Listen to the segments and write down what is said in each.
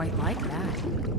quite like that.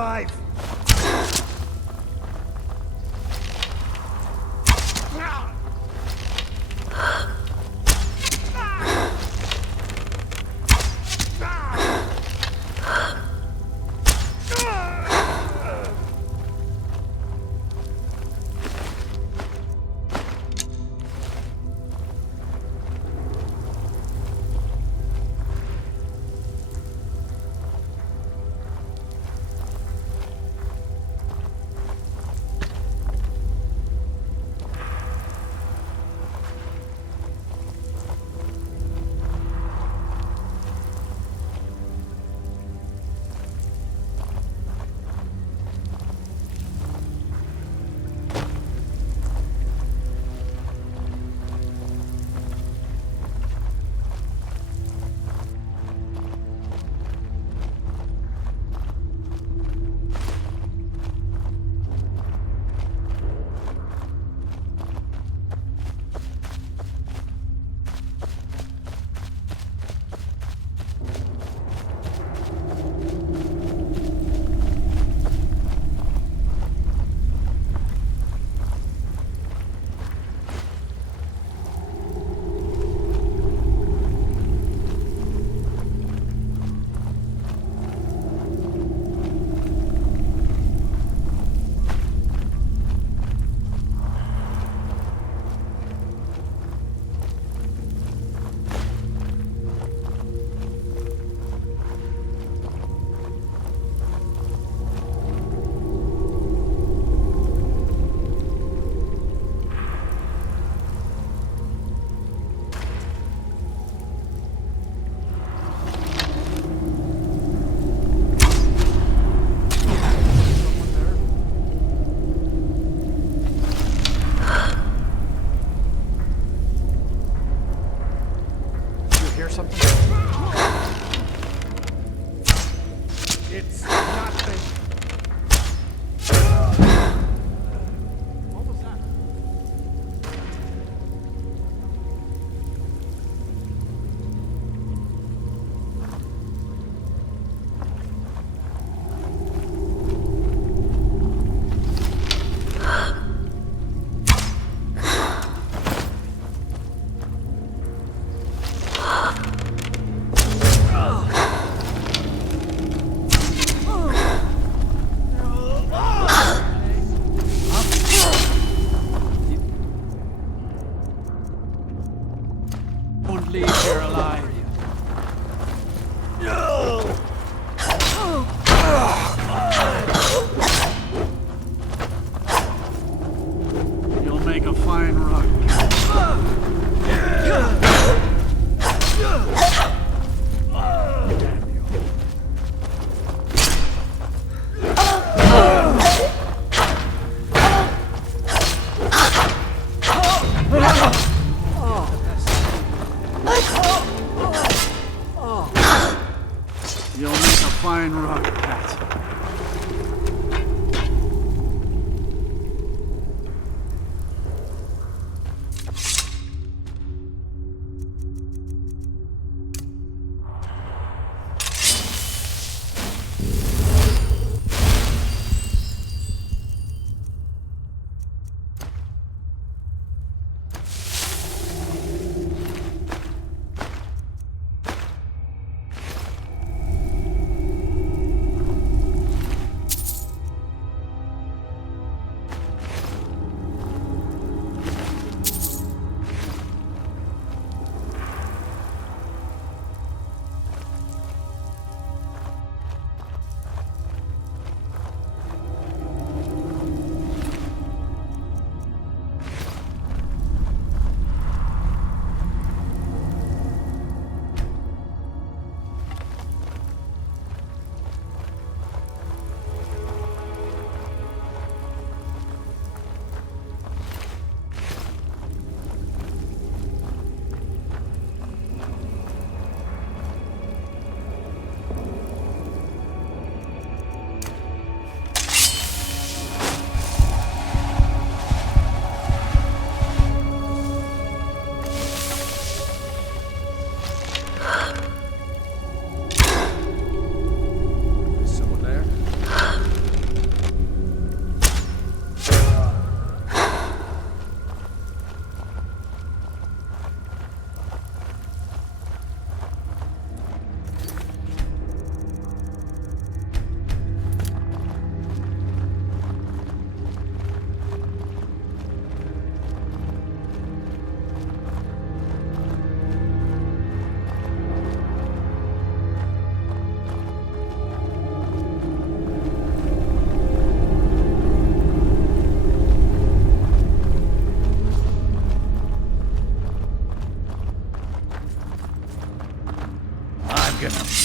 alive! It's nothing. What was that? Don't leave here alive. You'll make a fine rug. You'll make a fine rug, cat.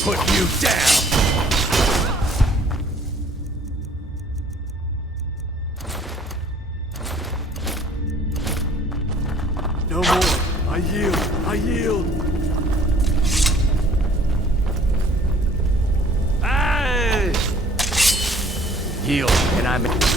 put you down! No more. I yield. I yield. Hey! Yield, and I'm...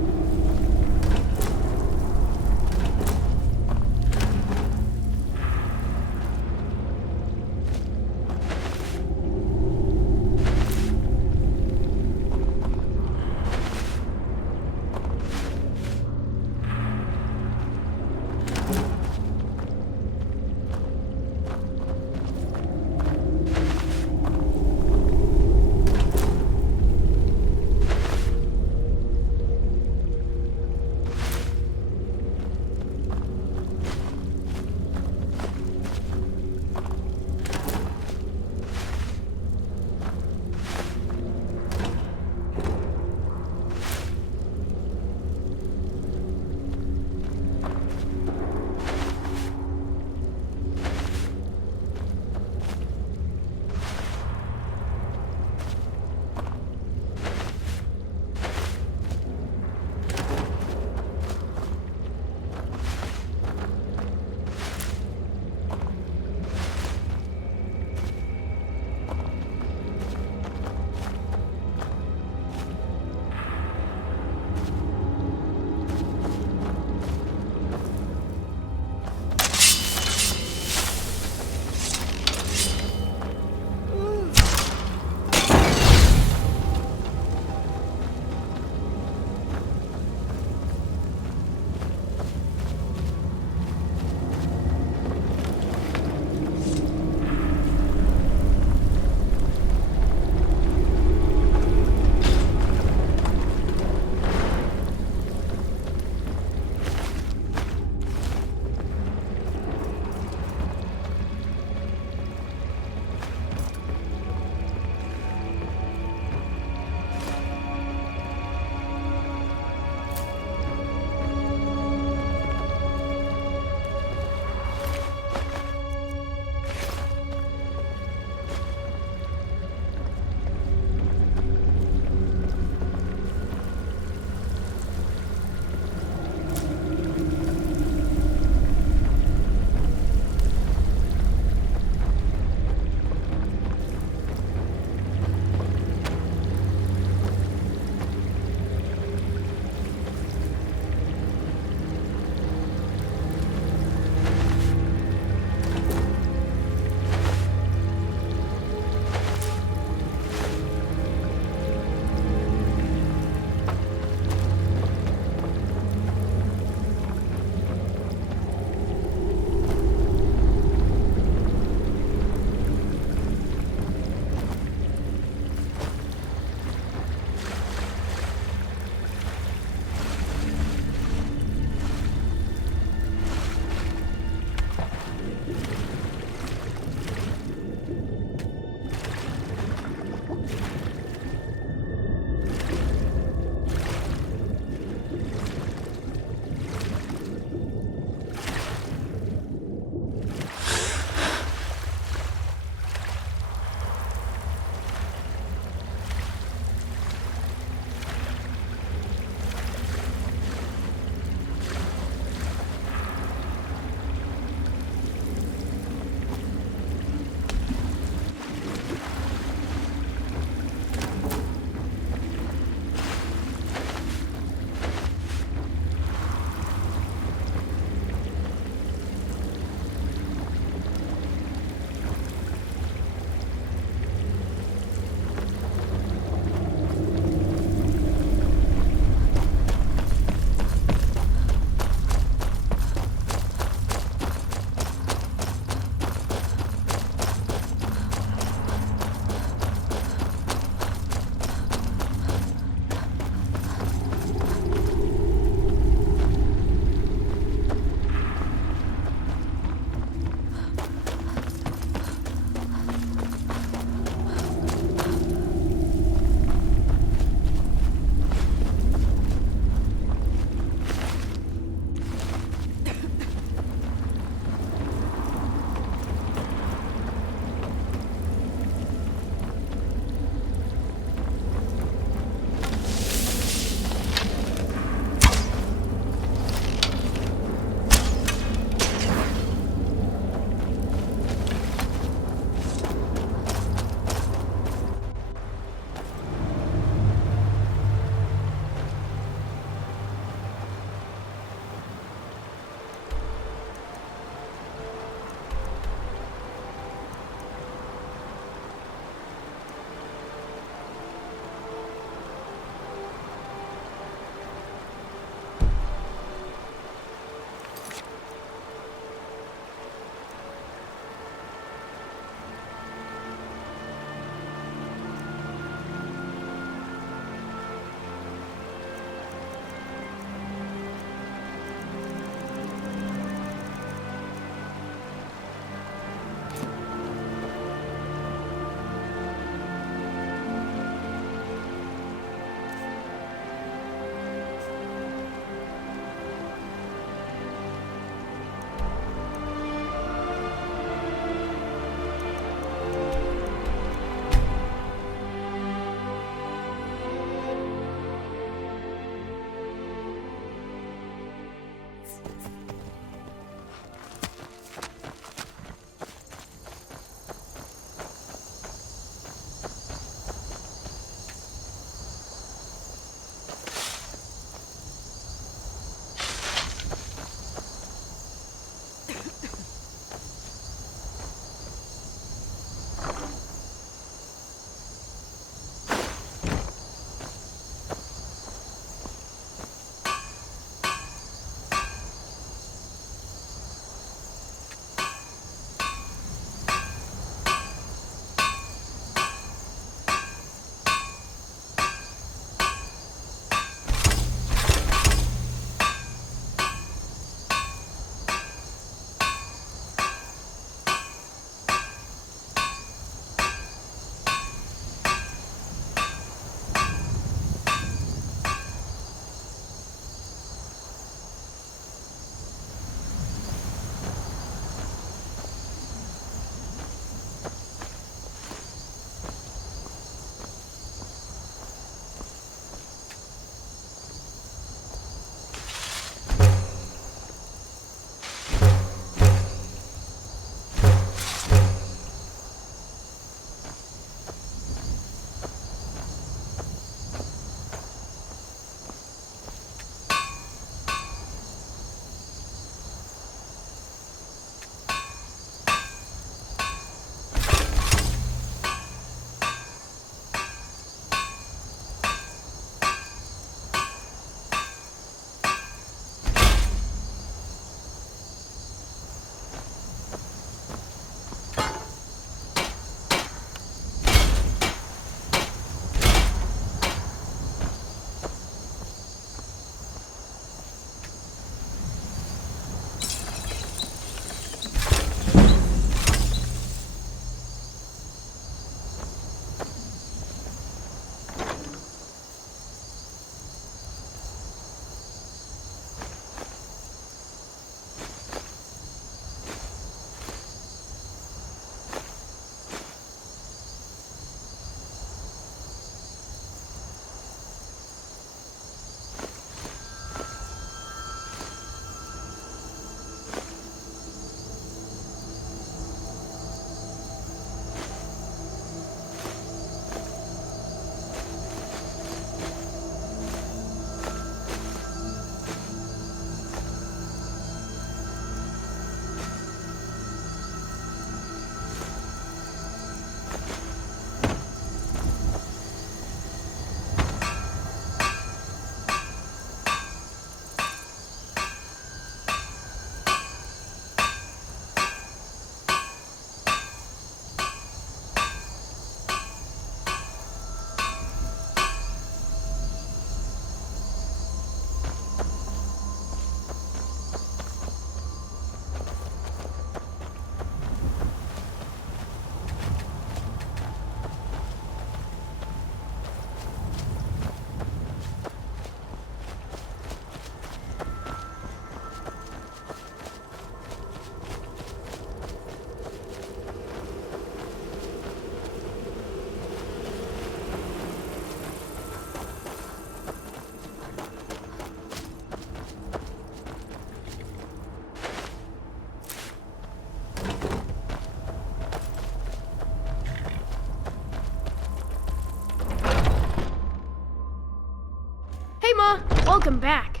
Welcome back.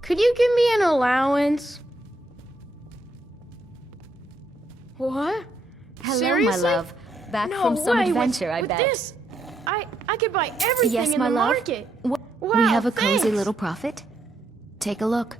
Could you give me an allowance? What? Hello, Seriously? my love. Back No from some way. adventure, I with bet. This, I could buy everything Yes, in my the love. market. We Wow, have a cozy thanks. little profit. Take a look.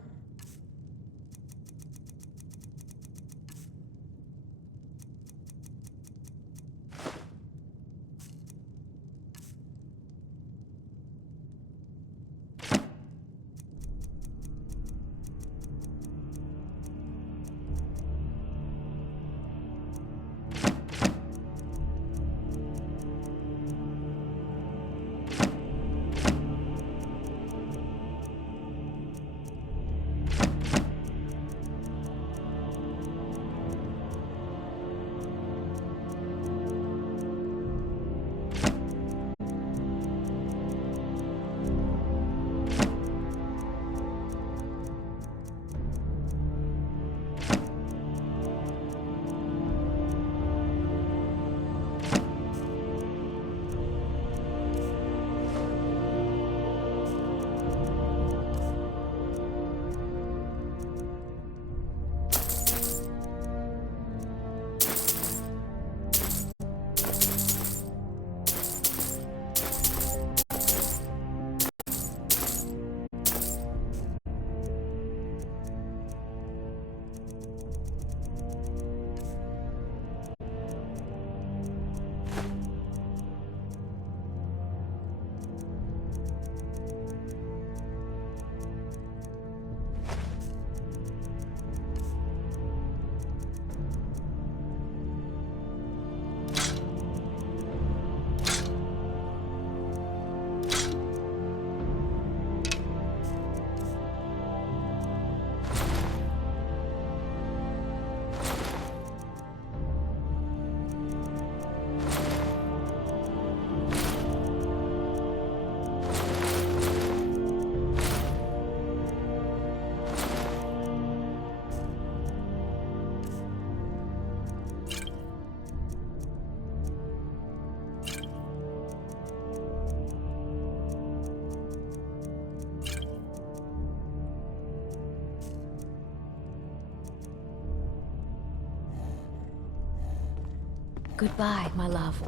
Goodbye, my love.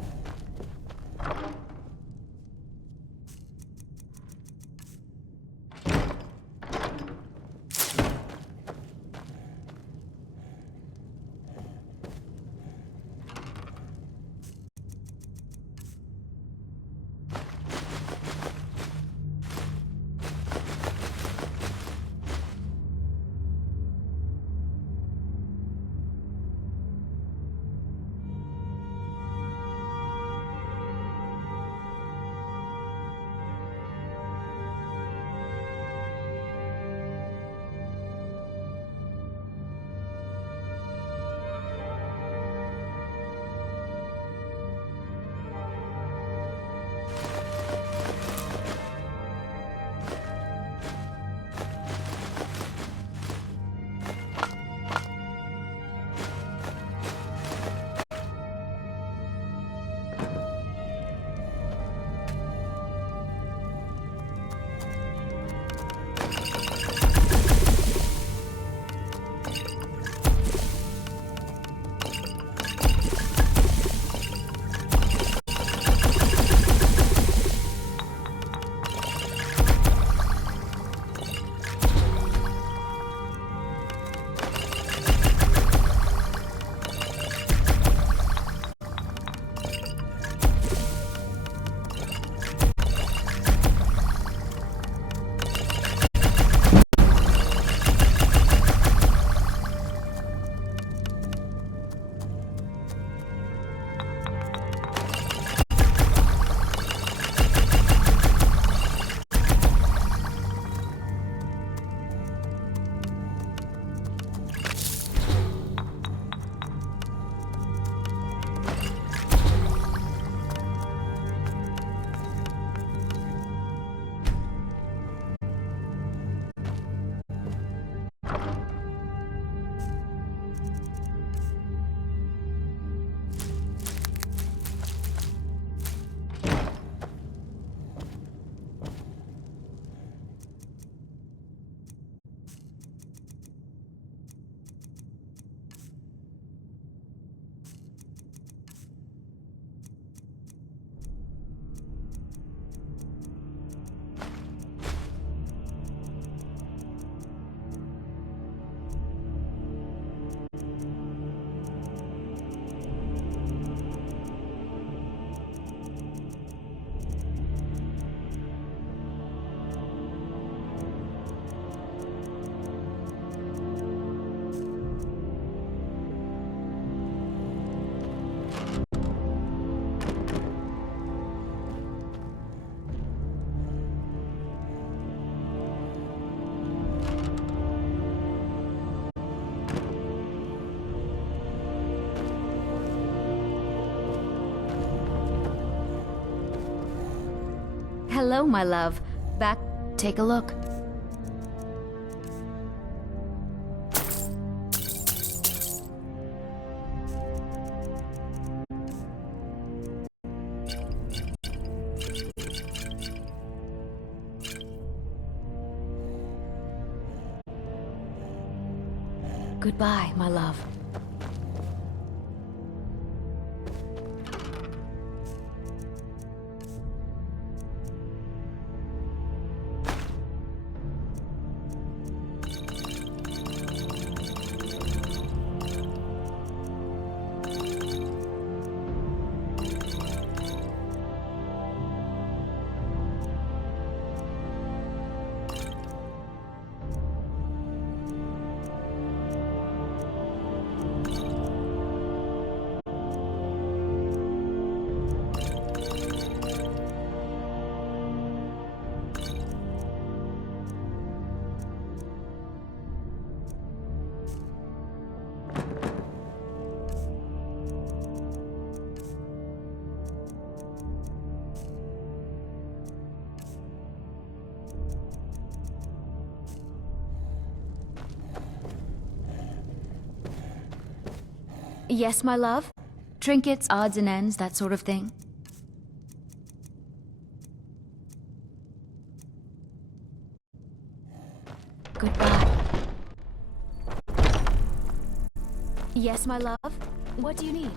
Hello, my love. Back. Take a look. Goodbye, my love. Yes, my love? Trinkets, odds and ends, that sort of thing? Goodbye. Yes, my love? What do you need?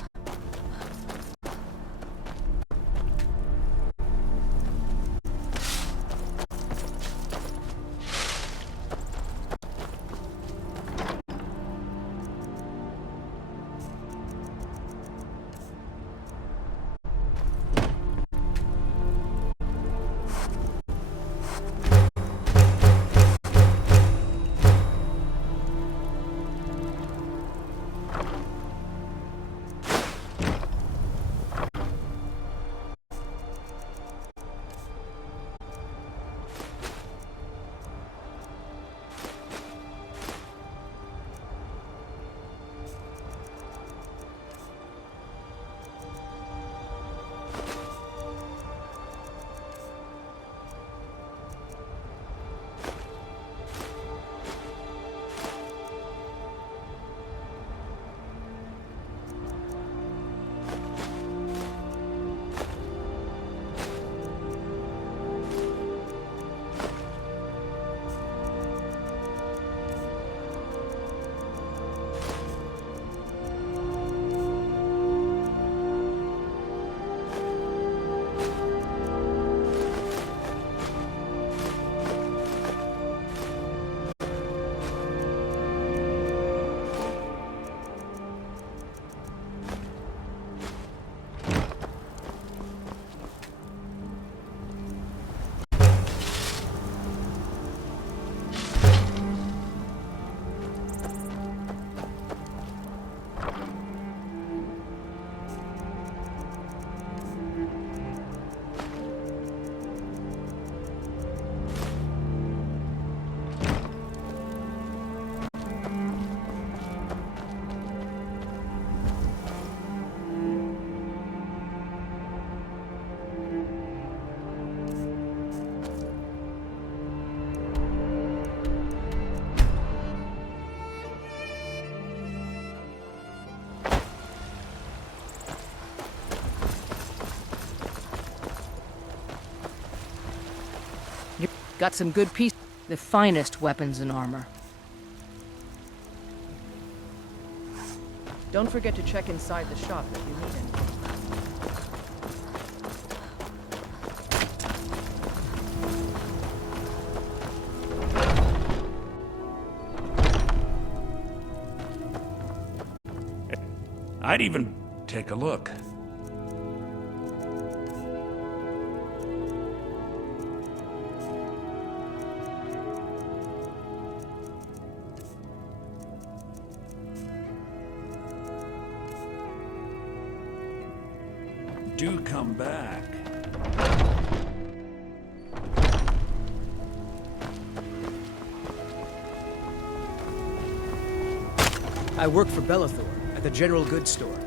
Got some good pieces, the finest weapons and armor. Don't forget to check inside the shop if you need anything. I'd even take a look. Do come back. I work for Bellathor at the General Goods Store.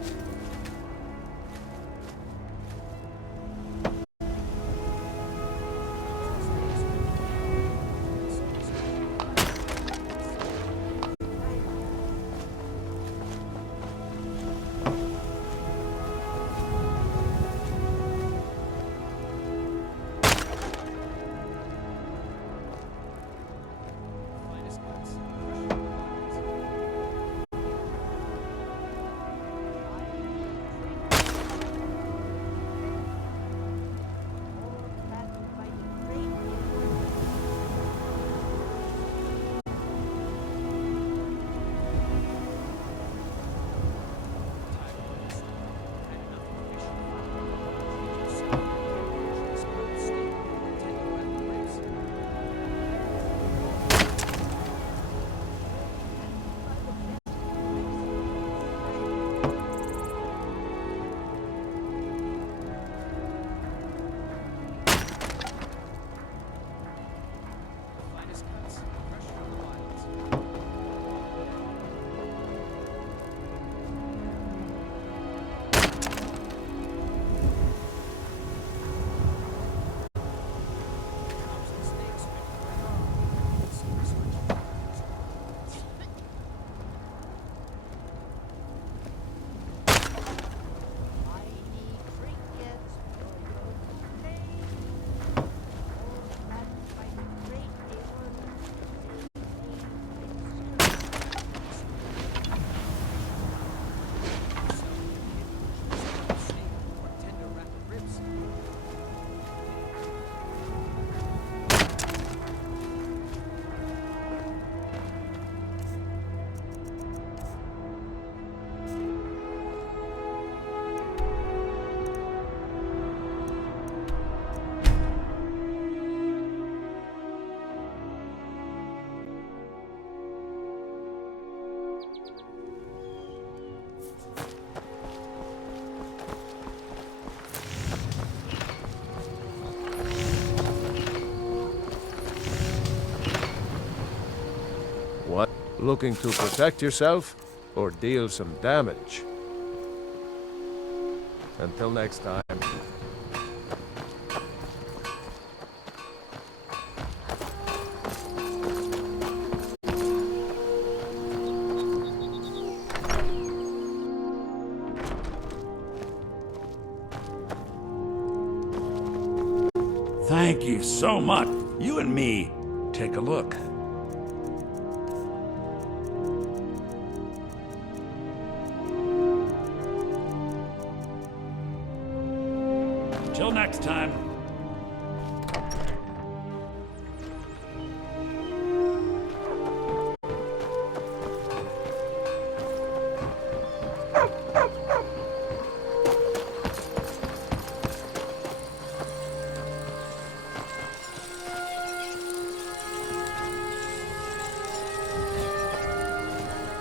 Looking to protect yourself or deal some damage? Until next time. Thank you so much. You and me, take a look. Till next time.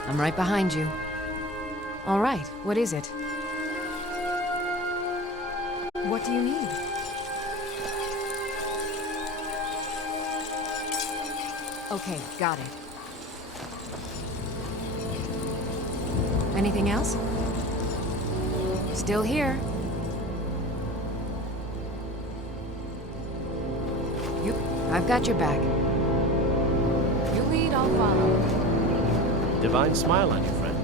I'm right behind you. All right, what is it? What do you need? Okay, got it. Anything else? Still here. I've got your back. You lead, I'll follow. Divine smile on you, friend.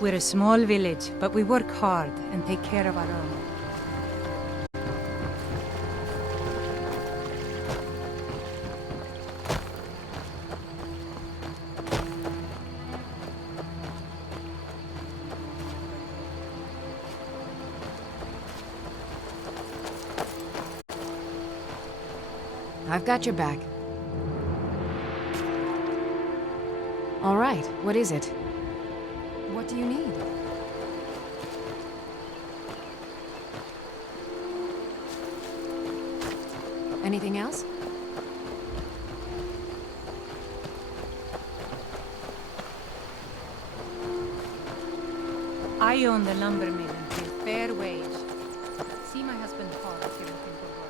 We're a small village, but we work hard and take care of our own. I've got your back. All right, what is it? What do you need? Anything else? I own the lumber mill and pay fair wage. See my husband Paul if you're looking for work.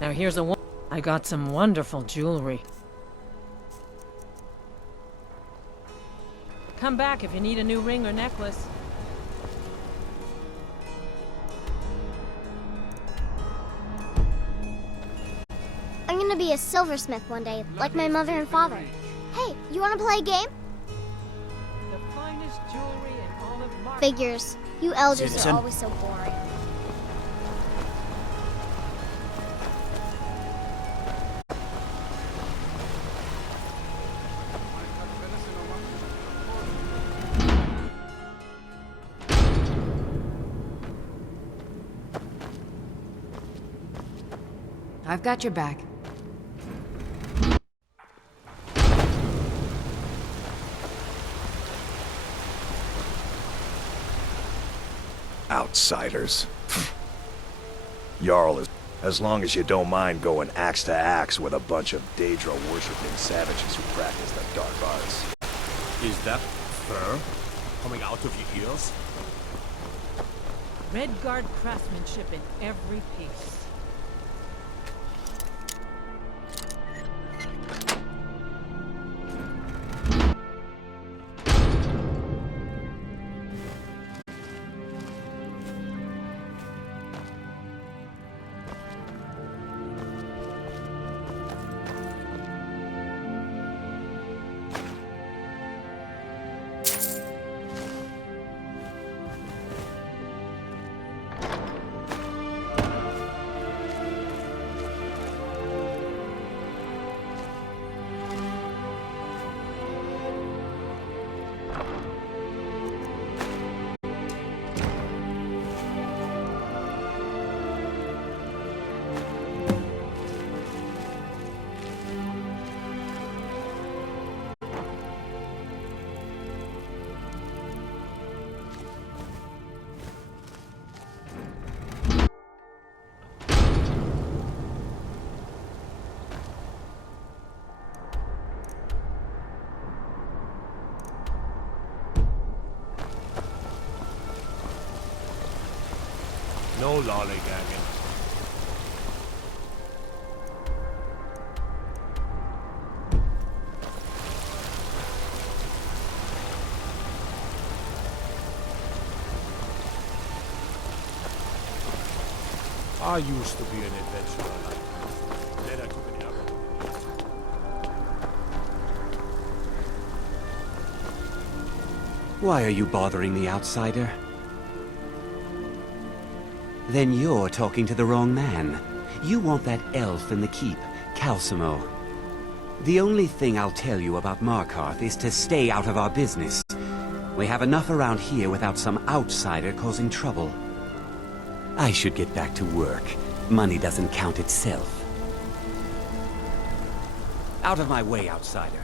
Now here's a I got some wonderful jewelry. Come back if you need a new ring or necklace. I'm gonna be a silversmith one day, like my mother and father. Hey, you wanna play a game? The finest jewelry in all of Mar- Figures. You elders Citizen. are always so boring. I've got your back. Outsiders. Jarl is... As long as you don't mind going axe to axe with a bunch of Daedra-worshipping savages who practice the dark arts. Is that fur coming out of your ears? Redguard craftsmanship in every piece. No lollygagging. I used to be an adventurer like you. Then I took an arrow. Why are you bothering the outsider? Then you're talking to the wrong man. You want that elf in the keep, Calcimo. The only thing I'll tell you about Markarth is to stay out of our business. We have enough around here without some outsider causing trouble. I should get back to work. Money doesn't count itself. Out of my way, outsider.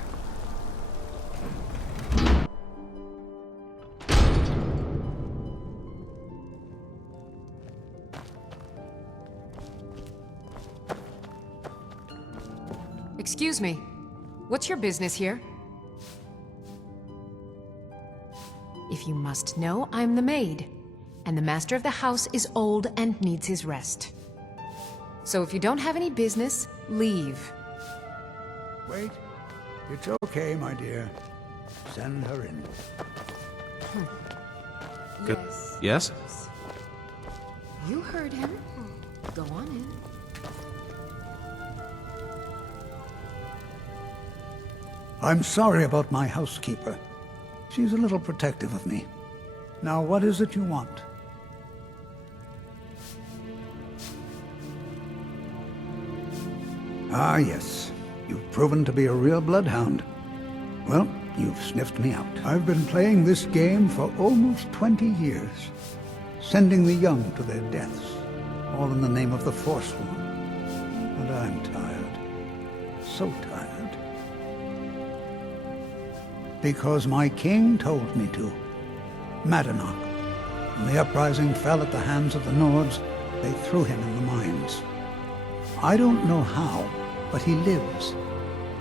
Excuse me. What's your business here? If you must know, I'm the maid. And the master of the house is old and needs his rest. So if you don't have any business, leave. Wait. It's okay, my dear. Send her in. Yes. Yes? You heard him. Go on in. I'm sorry about my housekeeper. She's a little protective of me. Now, what is it you want? Ah, yes. You've proven to be a real bloodhound. Well, you've sniffed me out. I've been playing this game for almost 20 years, sending the young to their deaths, all in the name of the Forsworn. And I'm tired. So tired. Because my king told me to. Madanach. When the uprising fell at the hands of the Nords, they threw him in the mines. I don't know how, but he lives.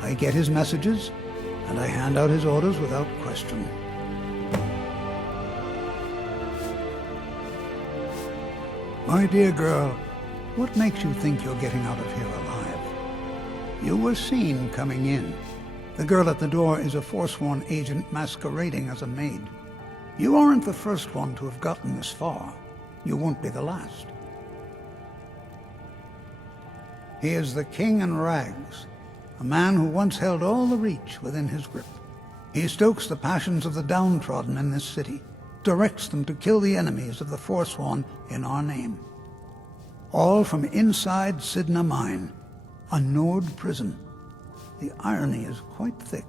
I get his messages, and I hand out his orders without question. My dear girl, What makes you think you're getting out of here alive? You were seen coming in. The girl at the door is a Forsworn agent masquerading as a maid. You aren't the first one to have gotten this far. You won't be the last. He is the King in Rags, a man who once held all the Reach within his grip. He stokes the passions of the downtrodden in this city, directs them to kill the enemies of the Forsworn in our name. All from inside Sidna Mine, a Nord prison. The irony is quite thick.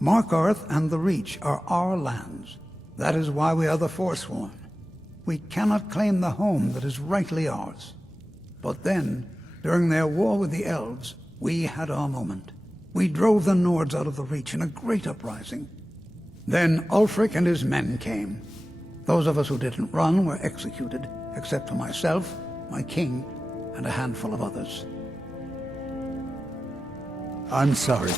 Markarth and the Reach are our lands. That is why we are the Forsworn. We cannot claim the home that is rightly ours. But then, during their war with the Elves, we had our moment. We drove the Nords out of the Reach in a great uprising. Then Ulfric and his men came. Those of us who didn't run were executed, except for myself, my king, and a handful of others. I'm sorry.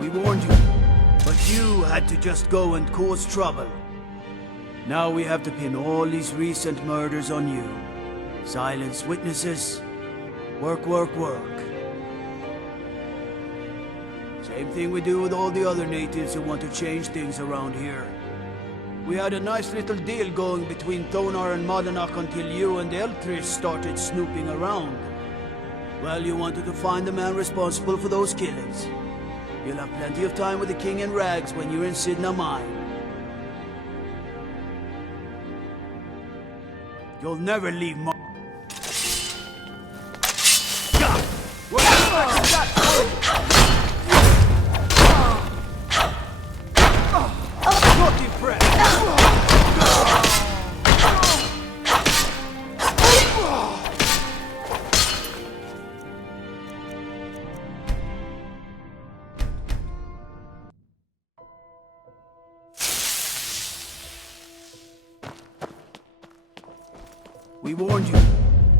We warned you, but you had to just go and cause trouble. Now we have to pin all these recent murders on you. Silence witnesses. Work, work, work. Same thing we do with all the other natives who want to change things around here. We had a nice little deal going between Thonar and Madanach until you and Eltrish started snooping around. Well, you wanted to find the man responsible for those killings. You'll have plenty of time with the king in rags when you're in Sidna Mine. You'll never leave We warned you,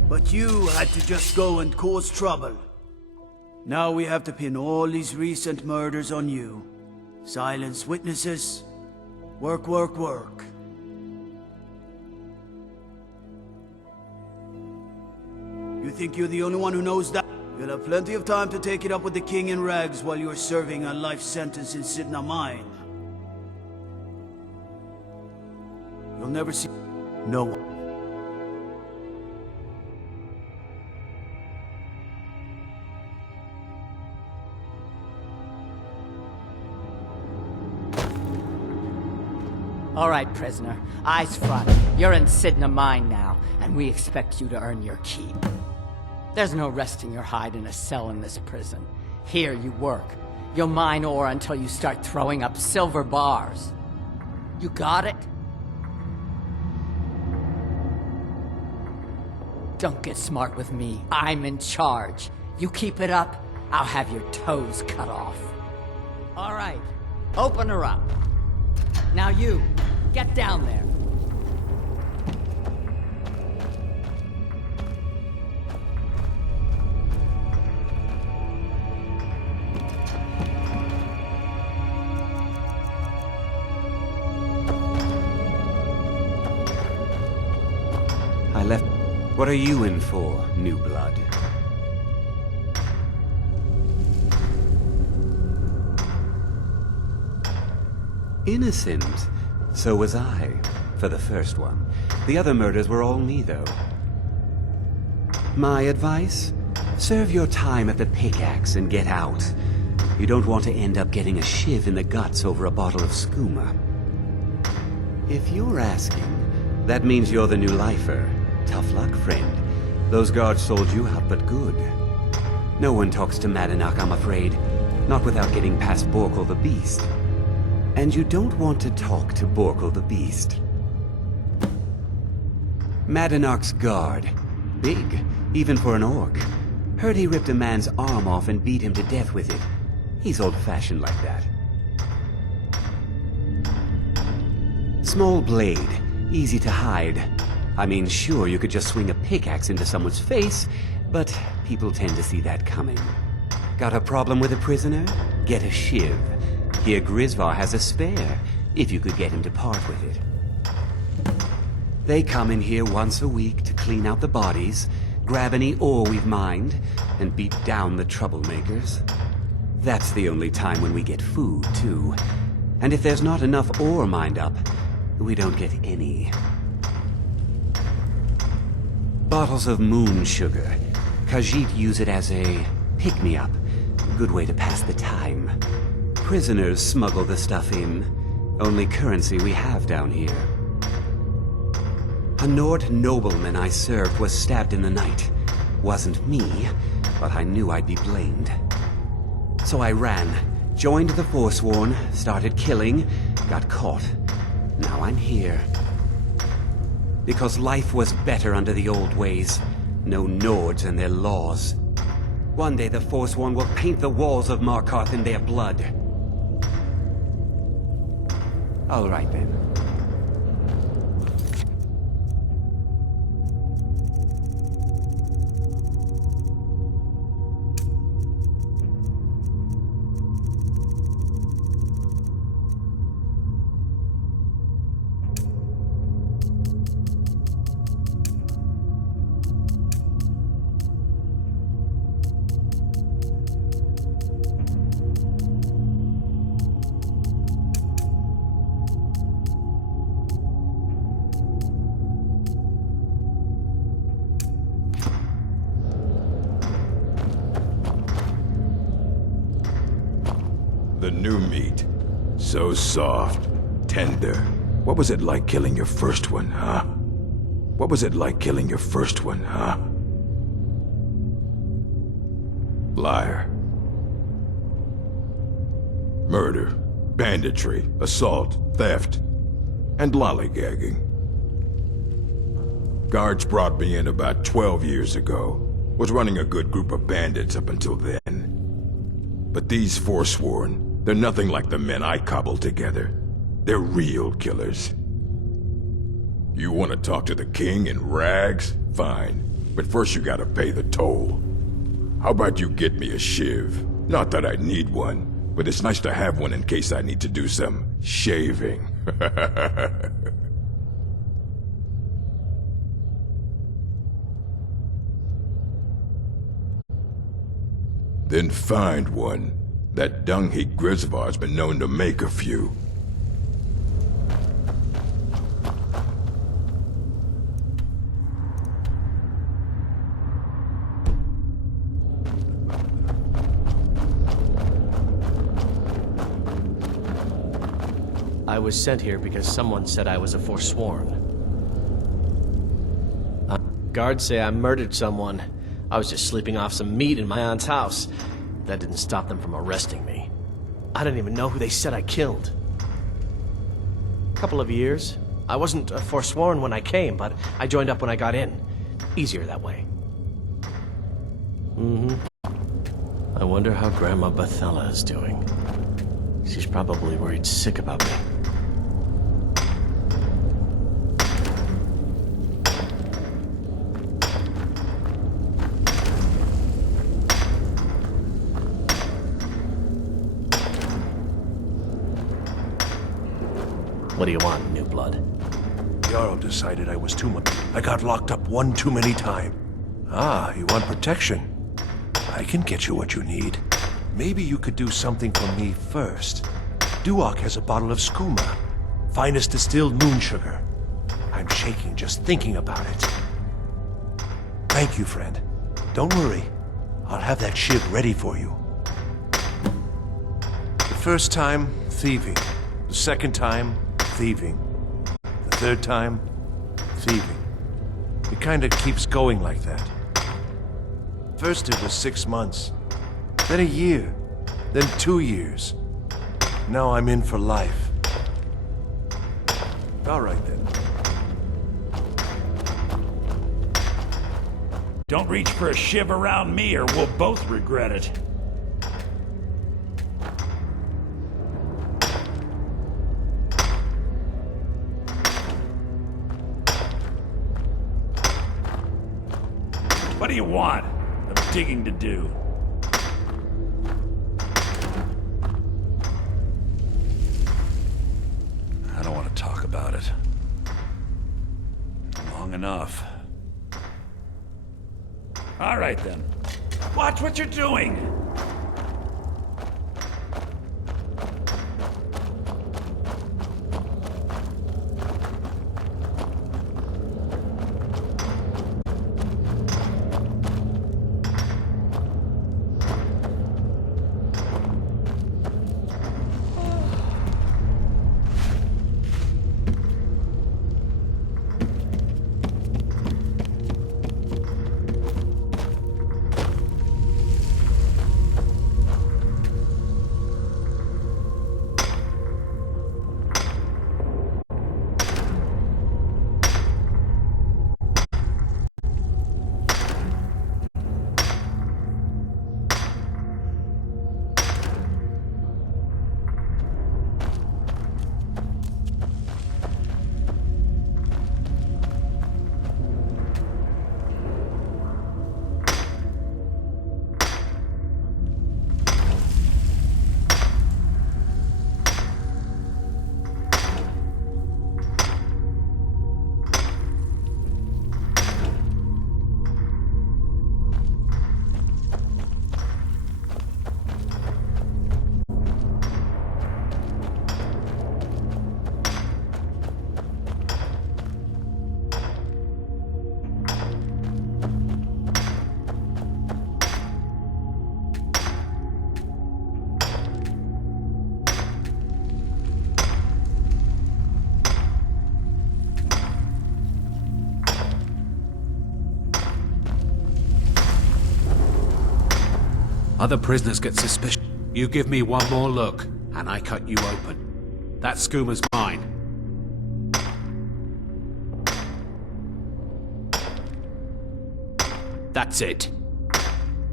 but you had to just go and cause trouble. Now we have to pin all these recent murders on you. Silence witnesses. Work, work, work. You think you're the only one who knows that? You'll have plenty of time to take it up with the king in rags while you're serving a life sentence in Sidna Mine. You'll never see no one. All right, prisoner. Eyes front. You're in Sidna Mine now, and we expect you to earn your keep. There's no resting your hide in a cell in this prison. Here you work. You'll mine ore until you start throwing up silver bars. You got it? Don't get smart with me. I'm in charge. You keep it up, I'll have your toes cut off. All right. Open her up. Now you, get down there. I left... What are you in for, new blood? Innocent. So was I, for the first one. The other murders were all me, though. My advice? Serve your time at the pickaxe and get out. You don't want to end up getting a shiv in the guts over a bottle of skooma. If you're asking, that means you're the new lifer. Tough luck, friend. Those guards sold you out, but good. No one talks to Madanach, I'm afraid. Not without getting past Borkul the Beast. And you don't want to talk to Borkul the Beast. Madanach's guard. Big, even for an orc. Heard he ripped a man's arm off and beat him to death with it. He's old-fashioned like that. Small blade, easy to hide. I mean, sure, you could just swing a pickaxe into someone's face, but people tend to see that coming. Got a problem with a prisoner? Get a shiv. Here Grisvar has a spare, if you could get him to part with it. They come in here once a week to clean out the bodies, grab any ore we've mined, and beat down the troublemakers. That's the only time when we get food, too. And if there's not enough ore mined up, we don't get any. Bottles of moon sugar. Khajiit use it as a pick-me-up. Good way to pass the time. Prisoners smuggle the stuff in. Only currency we have down here. A Nord nobleman I served was stabbed in the night. Wasn't me, but I knew I'd be blamed. So I ran, joined the Forsworn, started killing, got caught. Now I'm here. Because life was better under the old ways. No Nords and their laws. One day the Forsworn will paint the walls of Markarth in their blood. All right then. The new meat. So soft, tender. What was it like killing your first one, huh? What was it like killing your first one, huh? Liar. Murder, banditry, assault, theft, and lollygagging. Guards brought me in about 12 years ago. Was running a good group of bandits up until then. But these Forsworn, they're nothing like the men I cobbled together. They're real killers. You want to talk to the king in rags? Fine. But first you gotta pay the toll. How about you get me a shiv? Not that I need one, but it's nice to have one in case I need to do some shaving. Then find one. That dung-heap Grisvar's been known to make a few. I was sent here because someone said I was a Forsworn. Guards say I murdered someone. I was just sleeping off some meat in my aunt's house. That didn't stop them from arresting me. I didn't even know who they said I killed. Couple of years. I wasn't a Forsworn when I came, but I joined up when I got in. Easier that way. I wonder how Grandma Bethella is doing. She's probably worried sick about me. What do you want, new blood? Jarl decided I was too much. I got locked up one too many times. Ah, you want protection? I can get you what you need. Maybe you could do something for me first. Duok has a bottle of skooma, finest distilled moon sugar. I'm shaking just thinking about it. Thank you, friend. Don't worry. I'll have that shiv ready for you. The first time, thieving. The second time, thieving. The third time, thieving. It kinda keeps going like that. First it was 6 months, then a year, then 2 years. Now I'm in for life. All right then. Don't reach for a shiv around me or we'll both regret it. What do you want? I'm digging to do. I don't want to talk about it. Long enough. All right then. Watch what you're doing. Other prisoners get suspicious. You give me one more look, and I cut you open. That schooner's mine. That's it.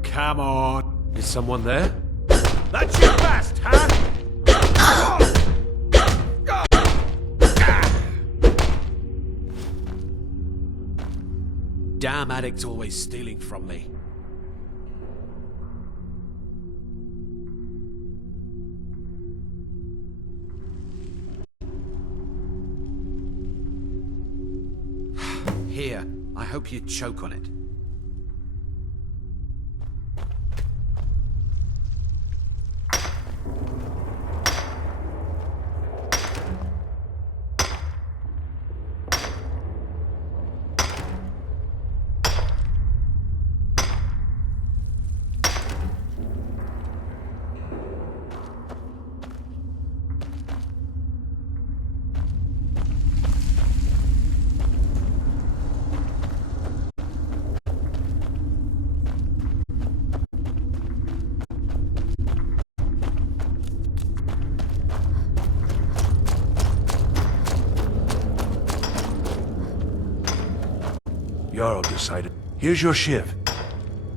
Come on. Is someone there? That's your best, huh? Damn addict's always stealing from me. Here, I hope you choke on it. Jarl decided. Here's your shiv.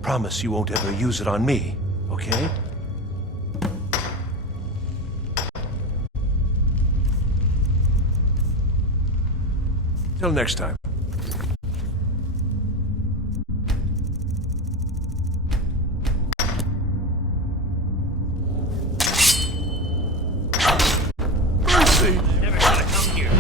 Promise you won't ever use it on me, okay? Till next time. Never gotta come here.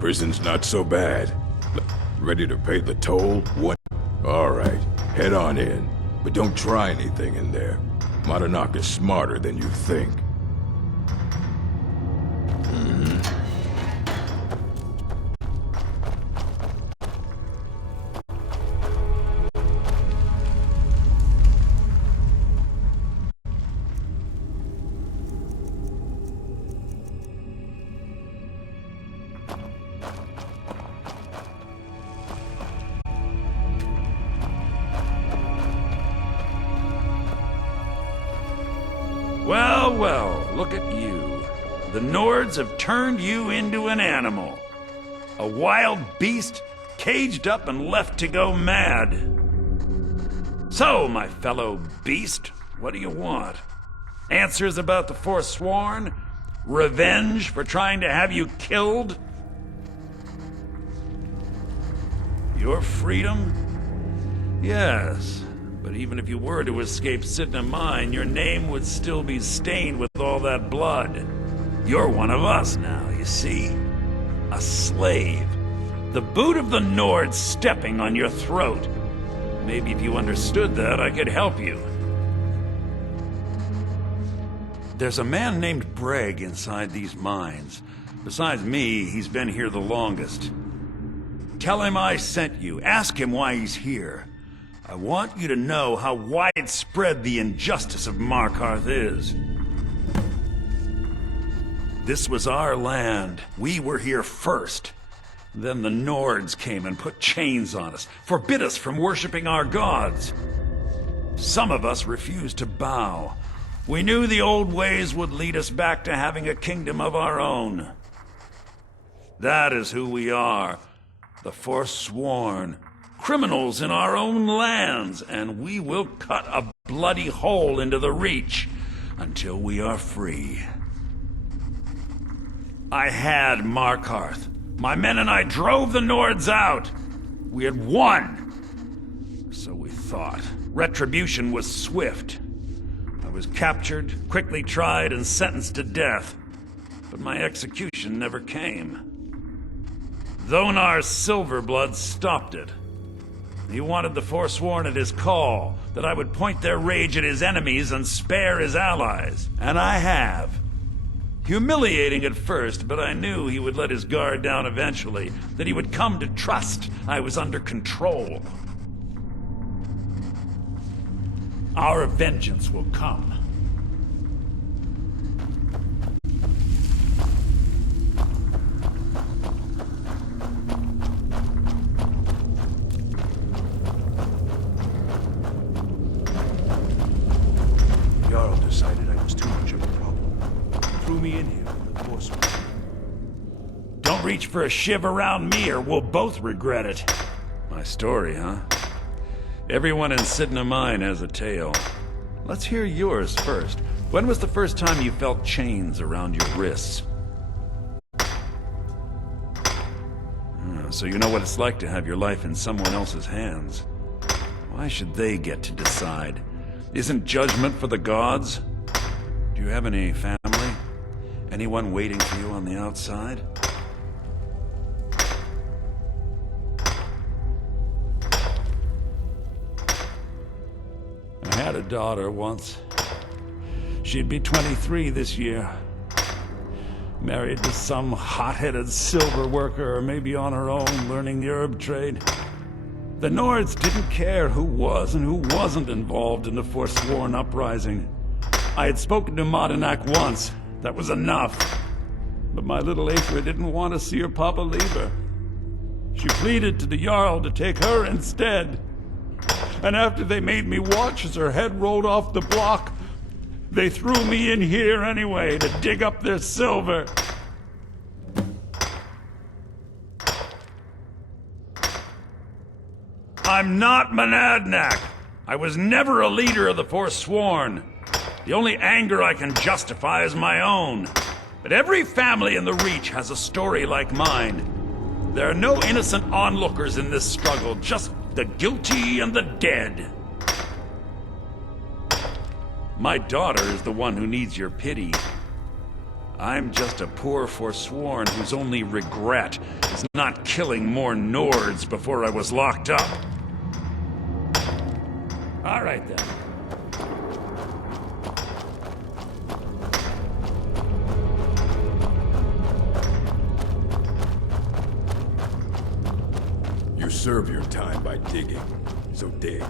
Prison's not so bad. Ready to pay the toll? What? All right, head on in. But don't try anything in there. Madanak is smarter than you think. Well, well, look at you. The Nords have turned you into an animal. A wild beast, caged up and left to go mad. So, my fellow beast, what do you want? Answers about the Forsworn? Revenge for trying to have you killed? Your freedom? Yes. But even if you were to escape Sidna Mine, your name would still be stained with all that blood. You're one of us now, you see? A slave. The boot of the Nord stepping on your throat. Maybe if you understood that, I could help you. There's a man named Breg inside these mines. Besides me, he's been here the longest. Tell him I sent you. Ask him why he's here. I want you to know how widespread the injustice of Markarth is. This was our land. We were here first. Then the Nords came and put chains on us, forbid us from worshipping our gods. Some of us refused to bow. We knew the old ways would lead us back to having a kingdom of our own. That is who we are, the Forsworn. Criminals in our own lands, and we will cut a bloody hole into the Reach until we are free. I had Markarth. My men and I drove the Nords out. We had won. So we thought. Retribution was swift. I was captured, quickly tried, and sentenced to death. But my execution never came. Dhonar's Silverblood stopped it. He wanted the Forsworn at his call, that I would point their rage at his enemies and spare his allies. And I have. Humiliating at first, but I knew he would let his guard down eventually, that he would come to trust I was under control. Our vengeance will come. Jarl decided I was too much of a problem. Threw me in here with the force. Don't reach for a shiv around me or we'll both regret it. My story, huh? Everyone in Sidna Mine has a tale. Let's hear yours first. When was the first time you felt chains around your wrists? So you know what it's like to have your life in someone else's hands. Why should they get to decide? Isn't judgment for the gods? Do you have any family? Anyone waiting for you on the outside? I had a daughter once. She'd be 23 this year. Married to some hot-headed silver worker, or maybe on her own, learning the herb trade. The Nords didn't care who was and who wasn't involved in the Forsworn uprising. I had spoken to Madanak once. That was enough. But my little Aethra didn't want to see her papa leave her. She pleaded to the Jarl to take her instead. And after they made me watch as her head rolled off the block, they threw me in here anyway to dig up their silver. I'm not Monadnack. I was never a leader of the Forsworn. The only anger I can justify is my own. But every family in the Reach has a story like mine. There are no innocent onlookers in this struggle, just the guilty and the dead. My daughter is the one who needs your pity. I'm just a poor Forsworn whose only regret is not killing more Nords before I was locked up. All right, then. You serve your time by digging, so dig.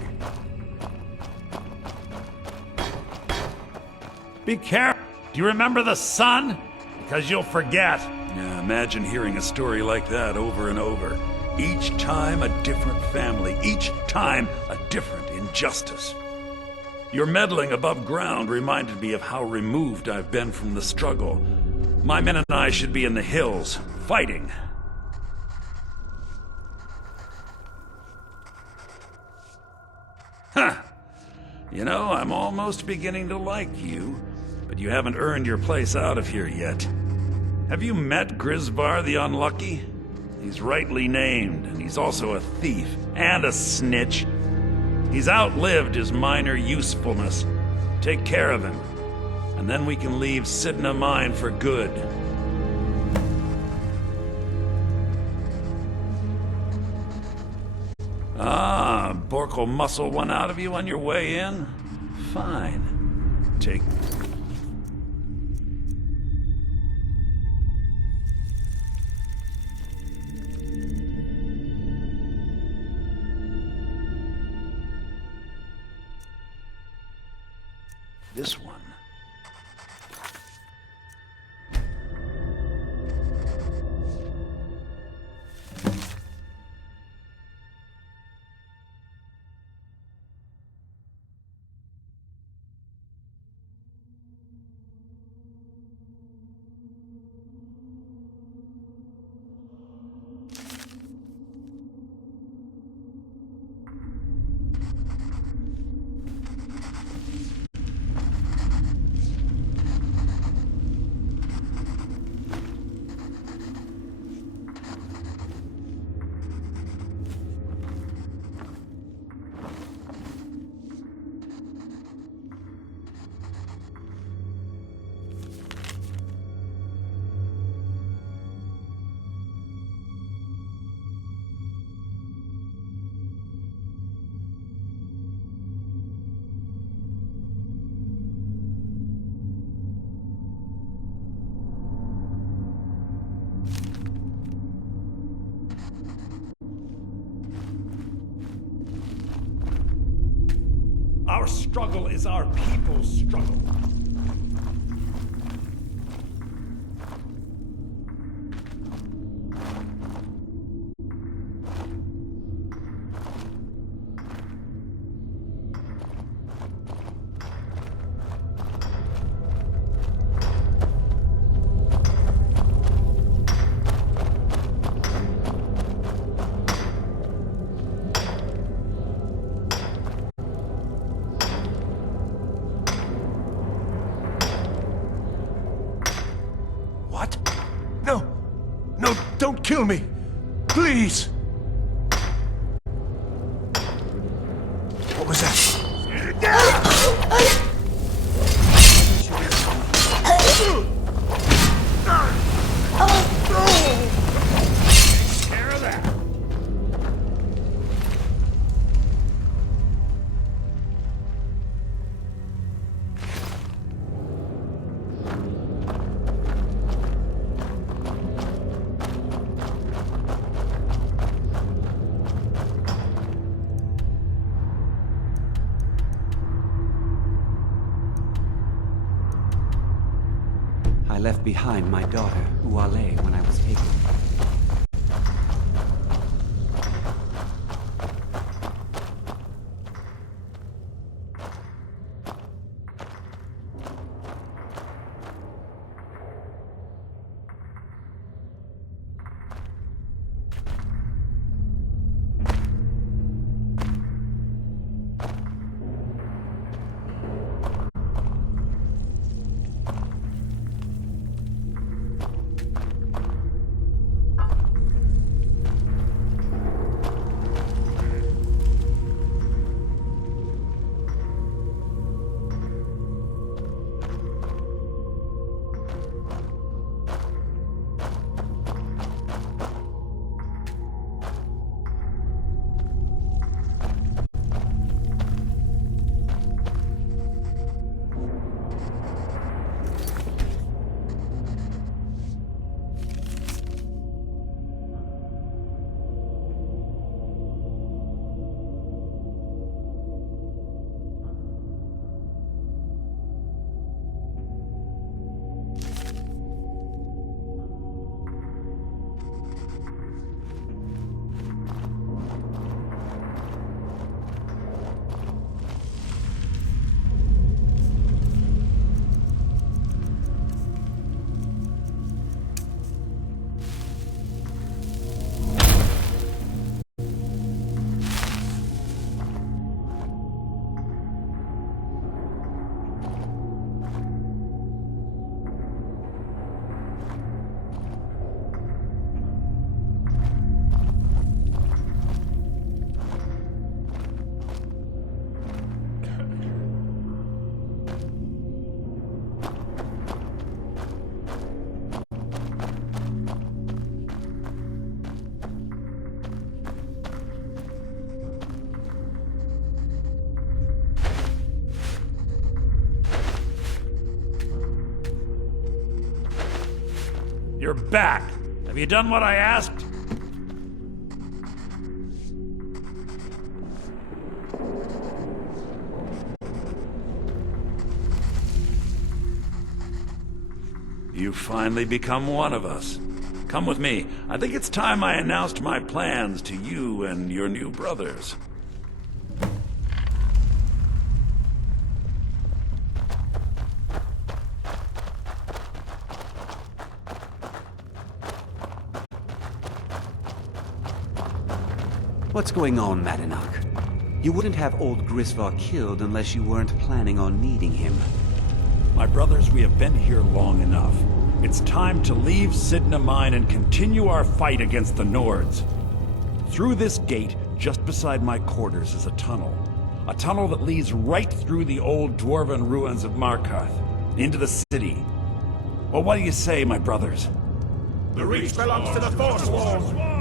Be careful. Do you remember the sun? Because you'll forget. Yeah, imagine hearing a story like that over and over. Each time a different family. Each time a different injustice. Your meddling above ground reminded me of how removed I've been from the struggle. My men and I should be in the hills, fighting. Huh. You know, I'm almost beginning to like you. But you haven't earned your place out of here yet. Have you met Grisvar the Unlucky? He's rightly named, and he's also a thief and a snitch. He's outlived his minor usefulness. Take care of him, and then we can leave Sidna Mine for good. Ah, Bork will muscle one out of you on your way in? Fine. Take... this one. Our struggle is our people's struggle. What? No! No, don't kill me! Please! What was that? Take care of that. I left behind my daughter, Uale, when I was taken. You're back. Have you done what I asked? You've finally become one of us. Come with me. I think it's time I announced my plans to you and your new brothers. What's going on, Madanach? You wouldn't have old Grisvar killed unless you weren't planning on needing him. My brothers, we have been here long enough. It's time to leave Sidna Mine and continue our fight against the Nords. Through this gate, just beside my quarters, is a tunnel. A tunnel that leads right through the old dwarven ruins of Markarth, into the city. Well, what do you say, my brothers? The Reach belongs to the Forsworn!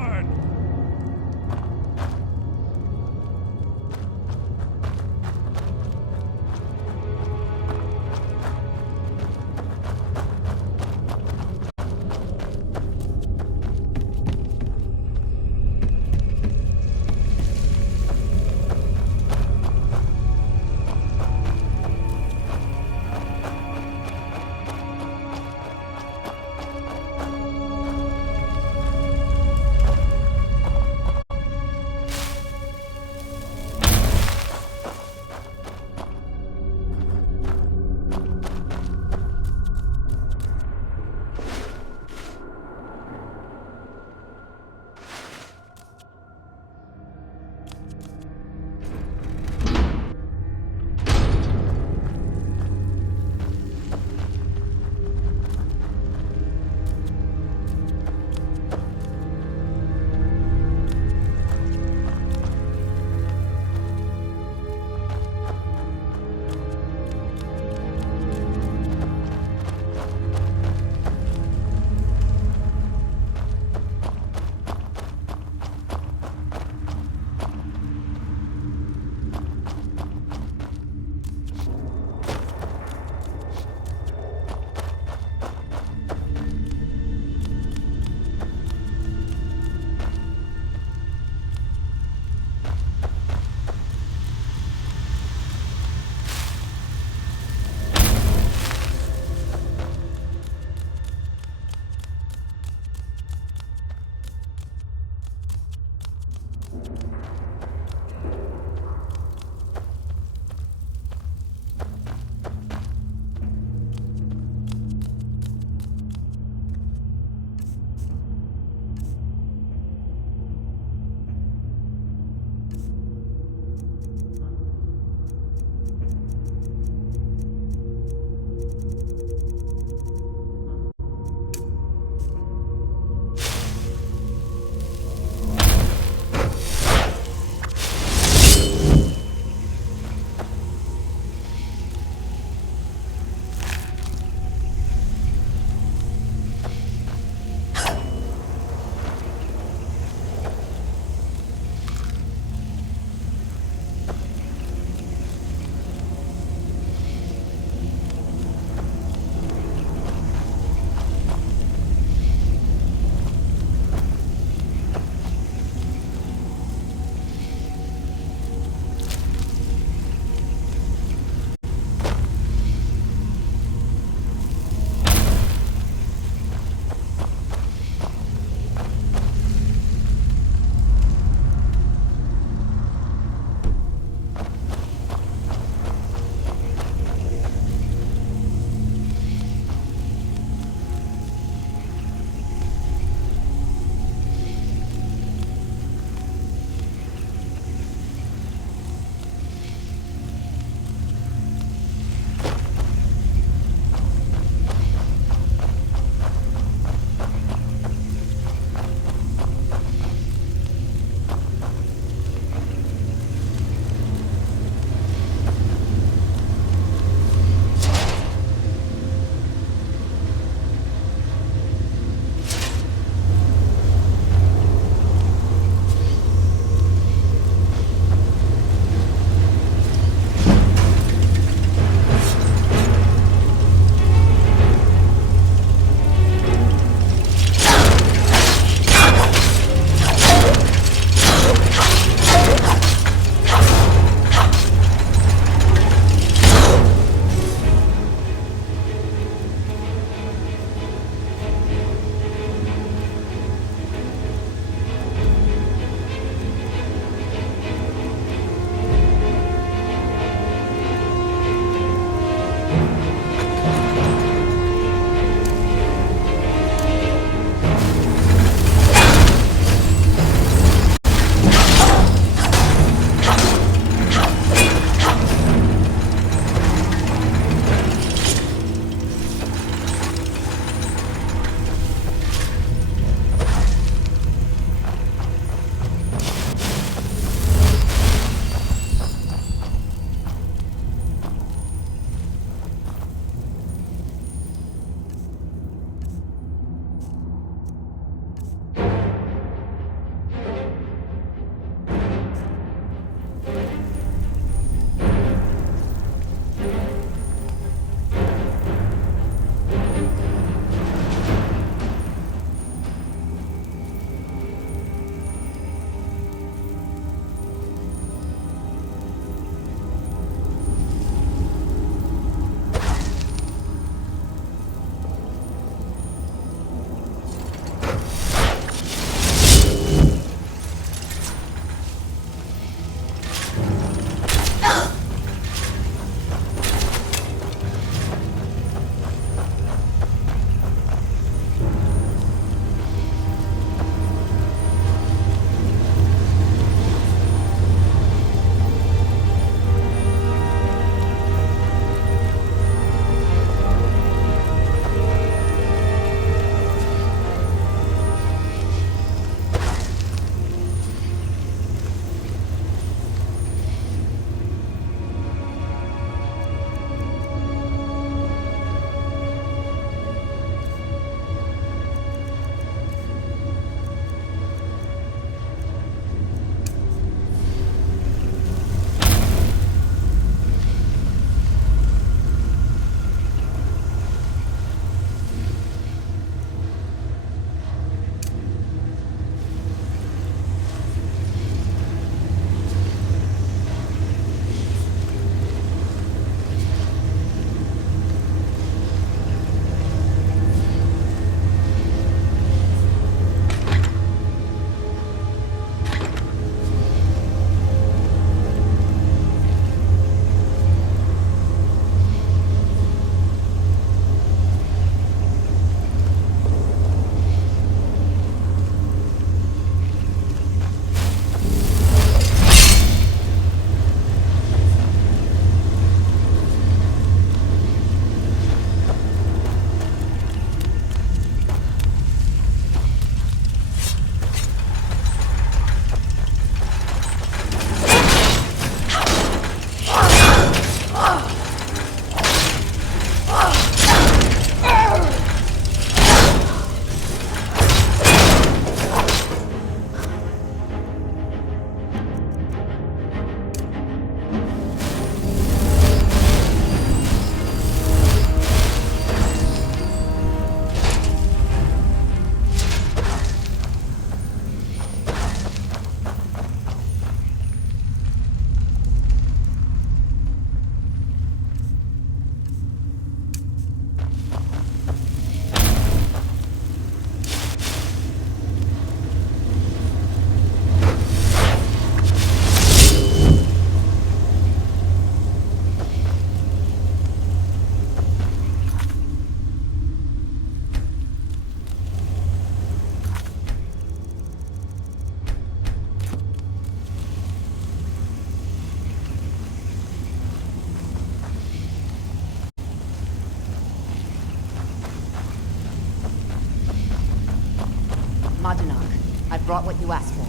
Madanach, I brought what you asked for.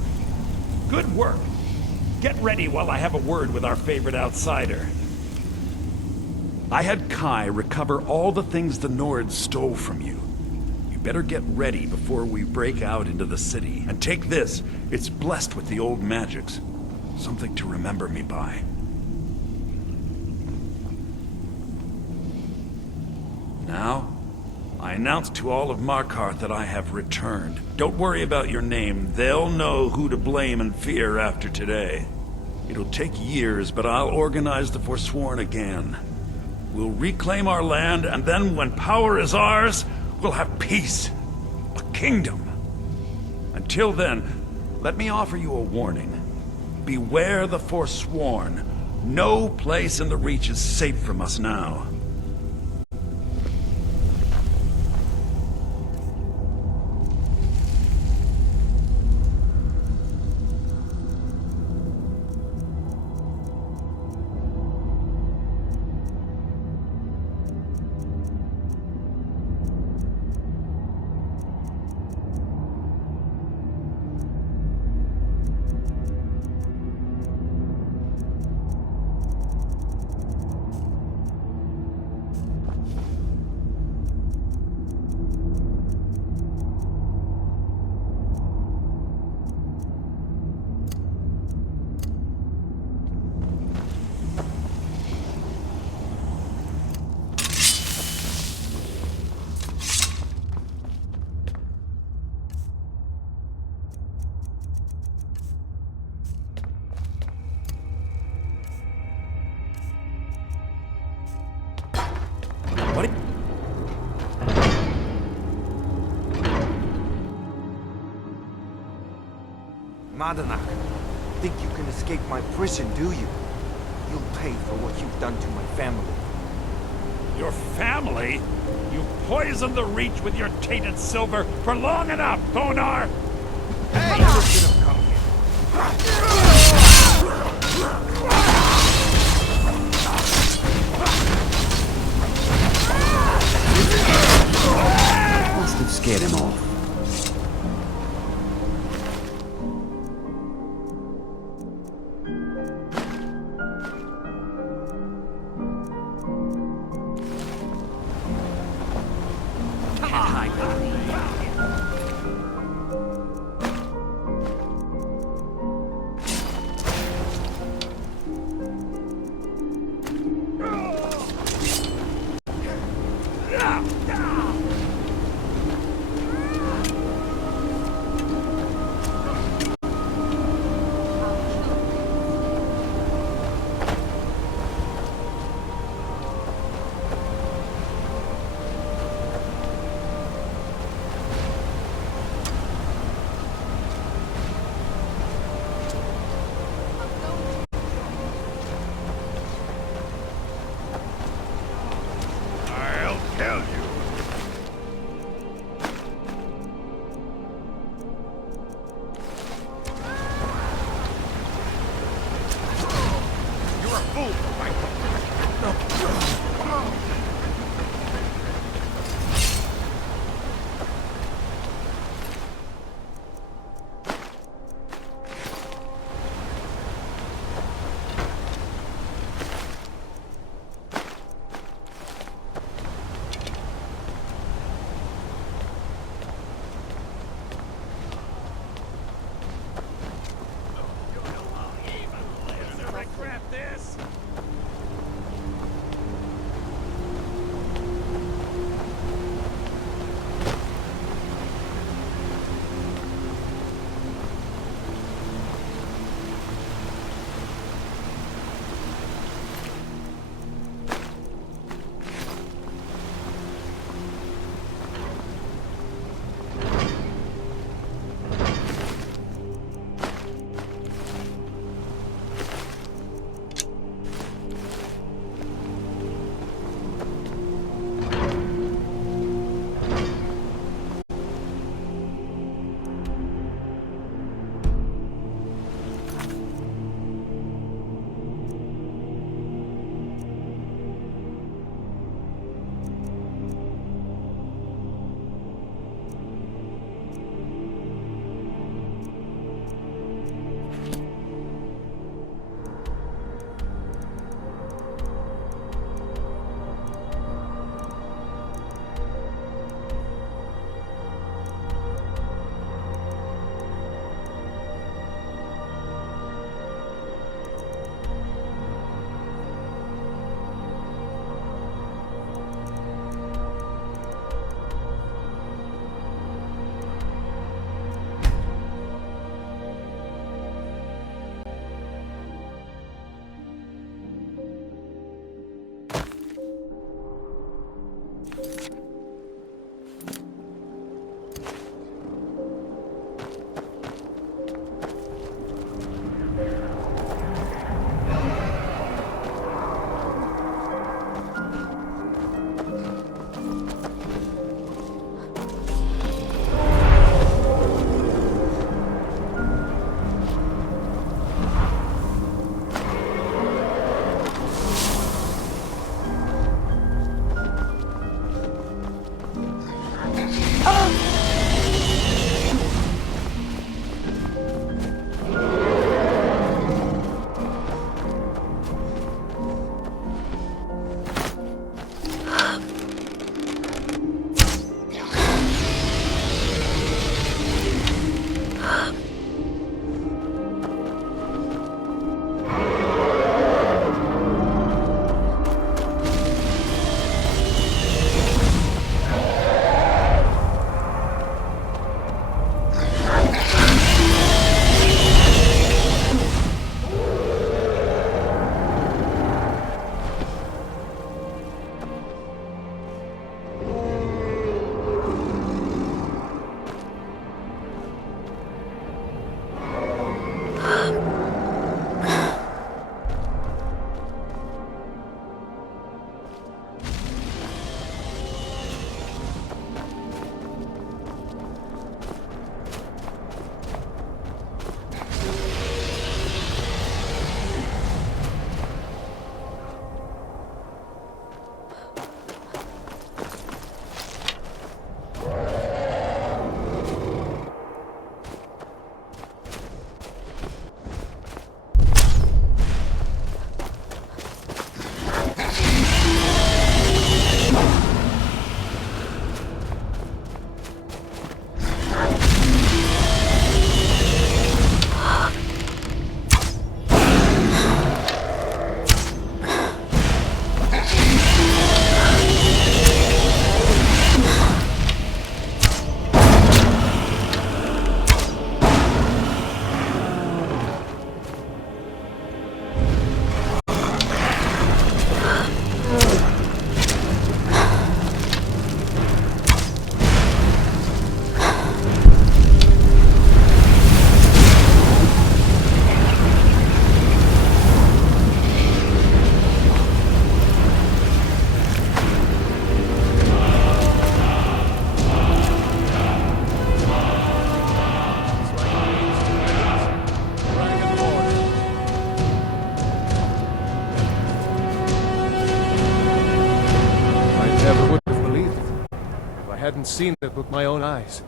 Good work. Get ready while I have a word with our favorite outsider. I had Kai recover all the things the Nords stole from you. You better get ready before we break out into the city. And take this. It's blessed with the old magics. Something to remember me by. Now, I announce to all of Markarth that I have returned. Don't worry about your name. They'll know who to blame and fear after today. It'll take years, but I'll organize the Forsworn again. We'll reclaim our land, and then when power is ours, we'll have peace. A kingdom. Until then, let me offer you a warning. Beware the Forsworn. No place in the Reach is safe from us now. Madanach, think you can escape my prison, do you? You'll pay for what you've done to my family. Your family? You poisoned the Reach with your tainted silver for long enough, Thonar! Hey! Never should have come here. Must have scared him off. haven't seen it with my own eyes.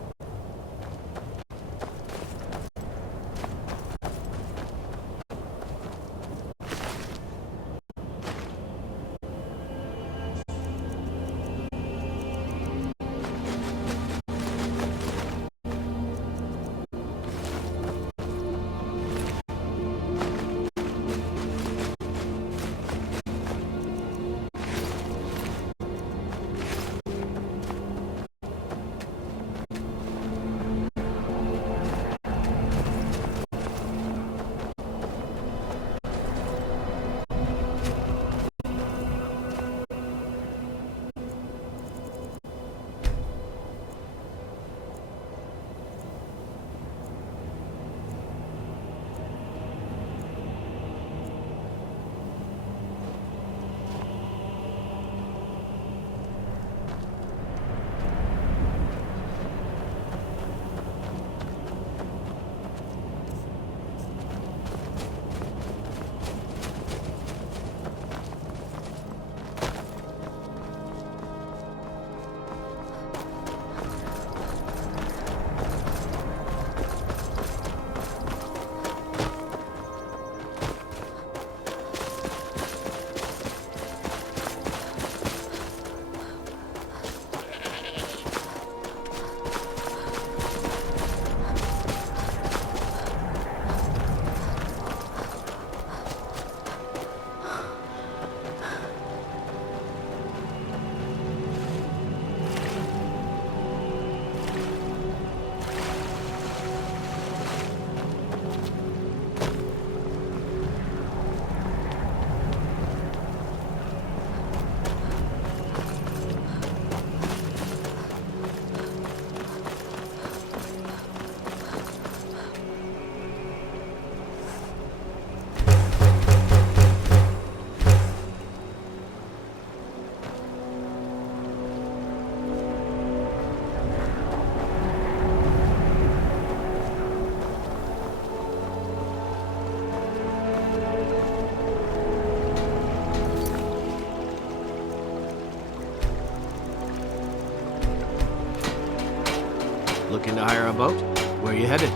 Looking to hire a boat? Where are you headed?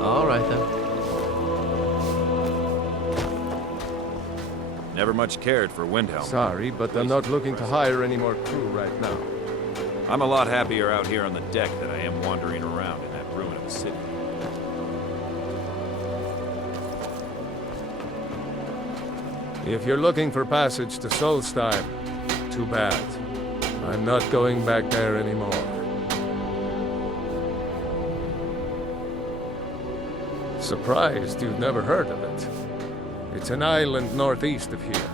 All right, then. Never much cared for Windhelm. Sorry, but I'm not looking to hire any more crew right now. I'm a lot happier out here on the deck than I am wandering around in that ruin of a city. If you're looking for passage to Solstheim, too bad. I'm not going back there anymore. Surprised you've never heard of it. It's an island northeast of here.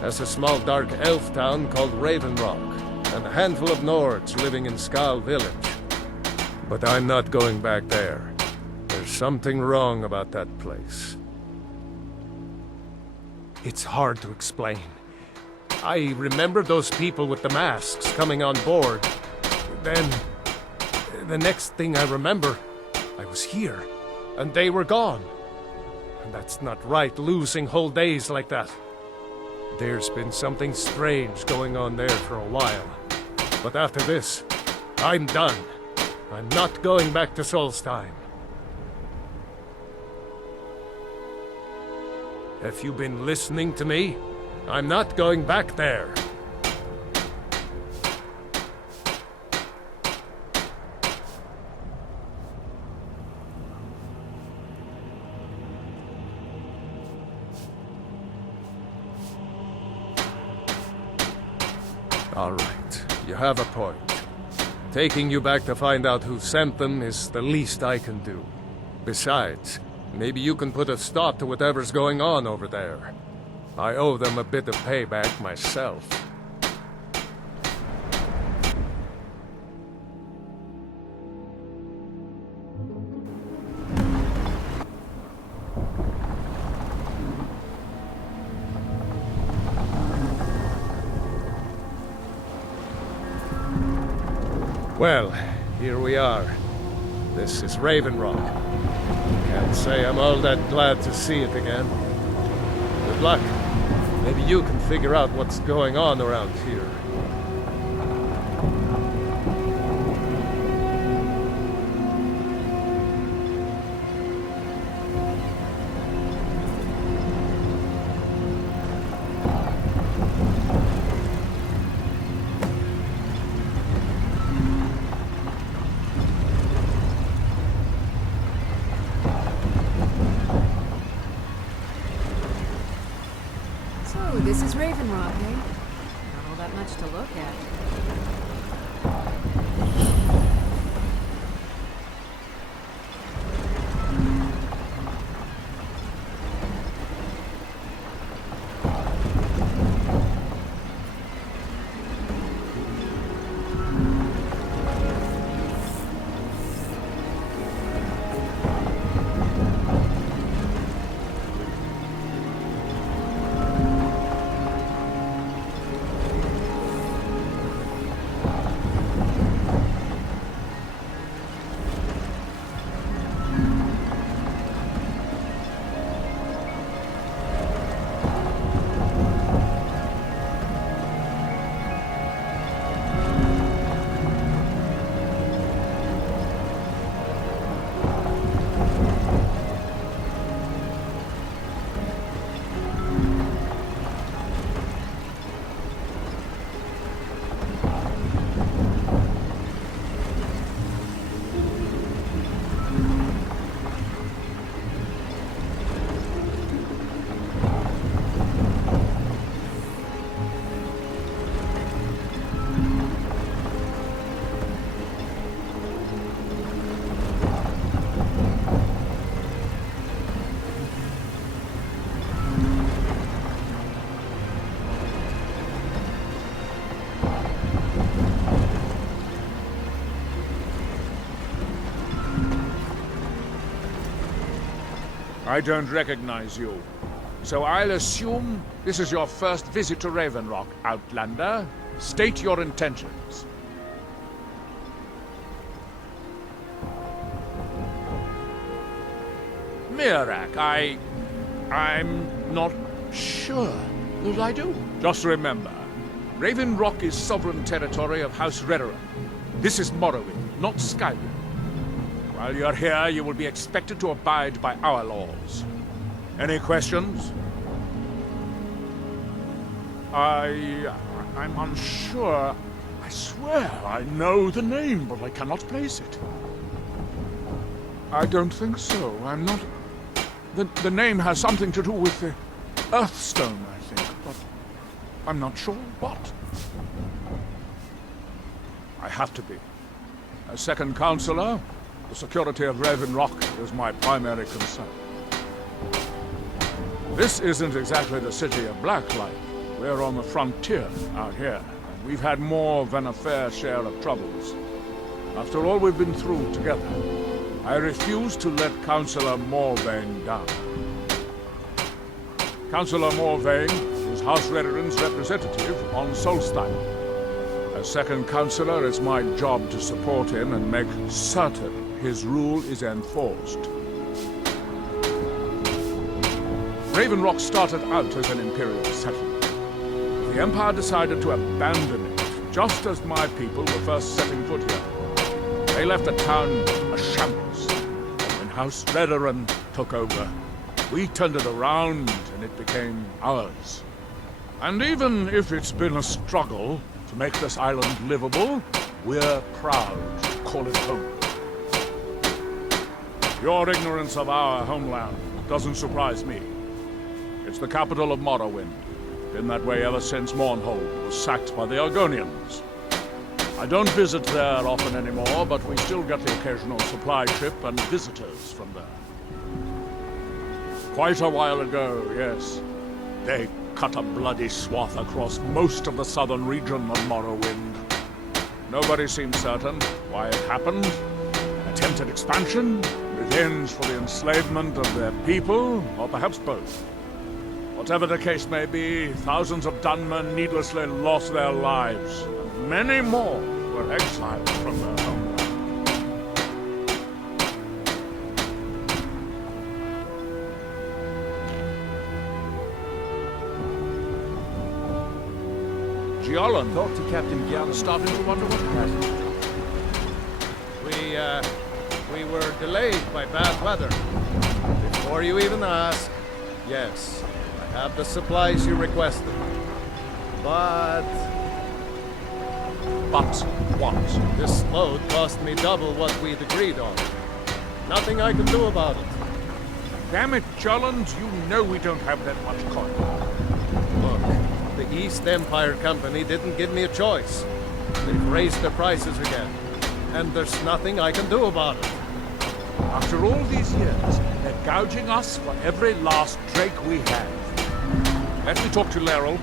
Has a small dark elf town called Raven Rock, and a handful of Nords living in Skal Village. But I'm not going back there. There's something wrong about that place. It's hard to explain. I remember those people with the masks coming on board. Then, the next thing I remember, I was here, and they were gone. And that's not right, losing whole days like that. There's been something strange going on there for a while. But after this, I'm done. I'm not going back to Solstheim. Have you been listening to me? I'm not going back there. All right, you have a point. Taking you back to find out who sent them is the least I can do. Besides, maybe you can put a stop to whatever's going on over there. I owe them a bit of payback myself. Well, here we are. This is Raven Rock. Can't say I'm all that glad to see it again. Good luck. Maybe you can figure out what's going on around here. So, this is Raven Rock, eh? Not all that much to look at. I don't recognize you. So I'll assume this is your first visit to Raven Rock, Outlander. State your intentions. Mirak, I'm not sure that I do. Just remember, Raven Rock is sovereign territory of House Redoran. This is Morrowind, not Skyrim. While you're here, you will be expected to abide by our laws. Any questions? I'm unsure. I swear I know the name, but I cannot place it. I don't think so. I'm not... The name has something to do with the Earthstone, I think, but I'm not sure what. I have to be. As second counselor, the security of Raven Rock is my primary concern. This isn't exactly the city of Blacklight. We're on the frontier out here, and we've had more than a fair share of troubles. After all we've been through together, I refuse to let Councillor Morvain down. Councillor Morvain is House Redoran's representative on Solstein. As second councillor, it's my job to support him and make certain his rule is enforced. Raven Rock started out as an Imperial settlement. The Empire decided to abandon it, just as my people were first setting foot here. They left the town a shambles. When House Redoran took over, we turned it around and it became ours. And even if it's been a struggle to make this island livable, we're proud to call it home. Your ignorance of our homeland doesn't surprise me. It's the capital of Morrowind. Been that way ever since Mournhold was sacked by the Argonians. I don't visit there often anymore, but we still get the occasional supply ship and visitors from there. Quite a while ago, yes, they cut a bloody swath across most of the southern region of Morrowind. Nobody seems certain why it happened. Attempted expansion, revenge for the enslavement of their people, or perhaps both. Whatever the case may be, thousands of Dunmen needlessly lost their lives, and many more were exiled from their homeland. Gjallan. Talk to Captain Gjallan. Starting to wonder what happened. We were delayed by bad weather. Before you even ask, yes, I have the supplies you requested. But what? This load cost me double what we'd agreed on. Nothing I can do about it. Damn it, Jolland, you know we don't have that much coin. Look, the East Empire Company didn't give me a choice. They've raised their prices again. And there's nothing I can do about it. After all these years, they're gouging us for every last drake we have. Let me talk to Laeral.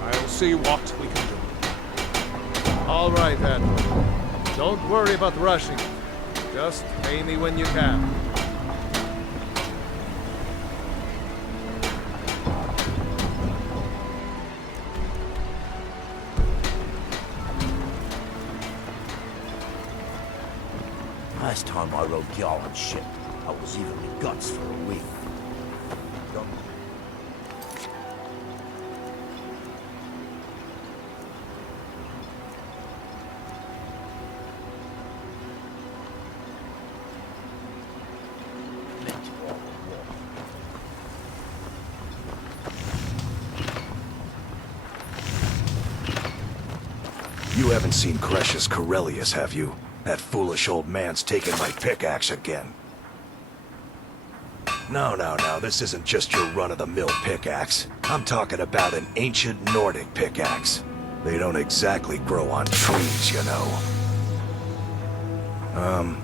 I'll see what we can do. All right, then. Don't worry about rushing. Just pay me when you can. Last time I rode Gjallan's ship, I was even in guts for a week. You haven't seen Crescius Corellius, have you? That foolish old man's taken my pickaxe again. No, this isn't just your run-of-the-mill pickaxe. I'm talking about an ancient Nordic pickaxe. They don't exactly grow on trees, you know.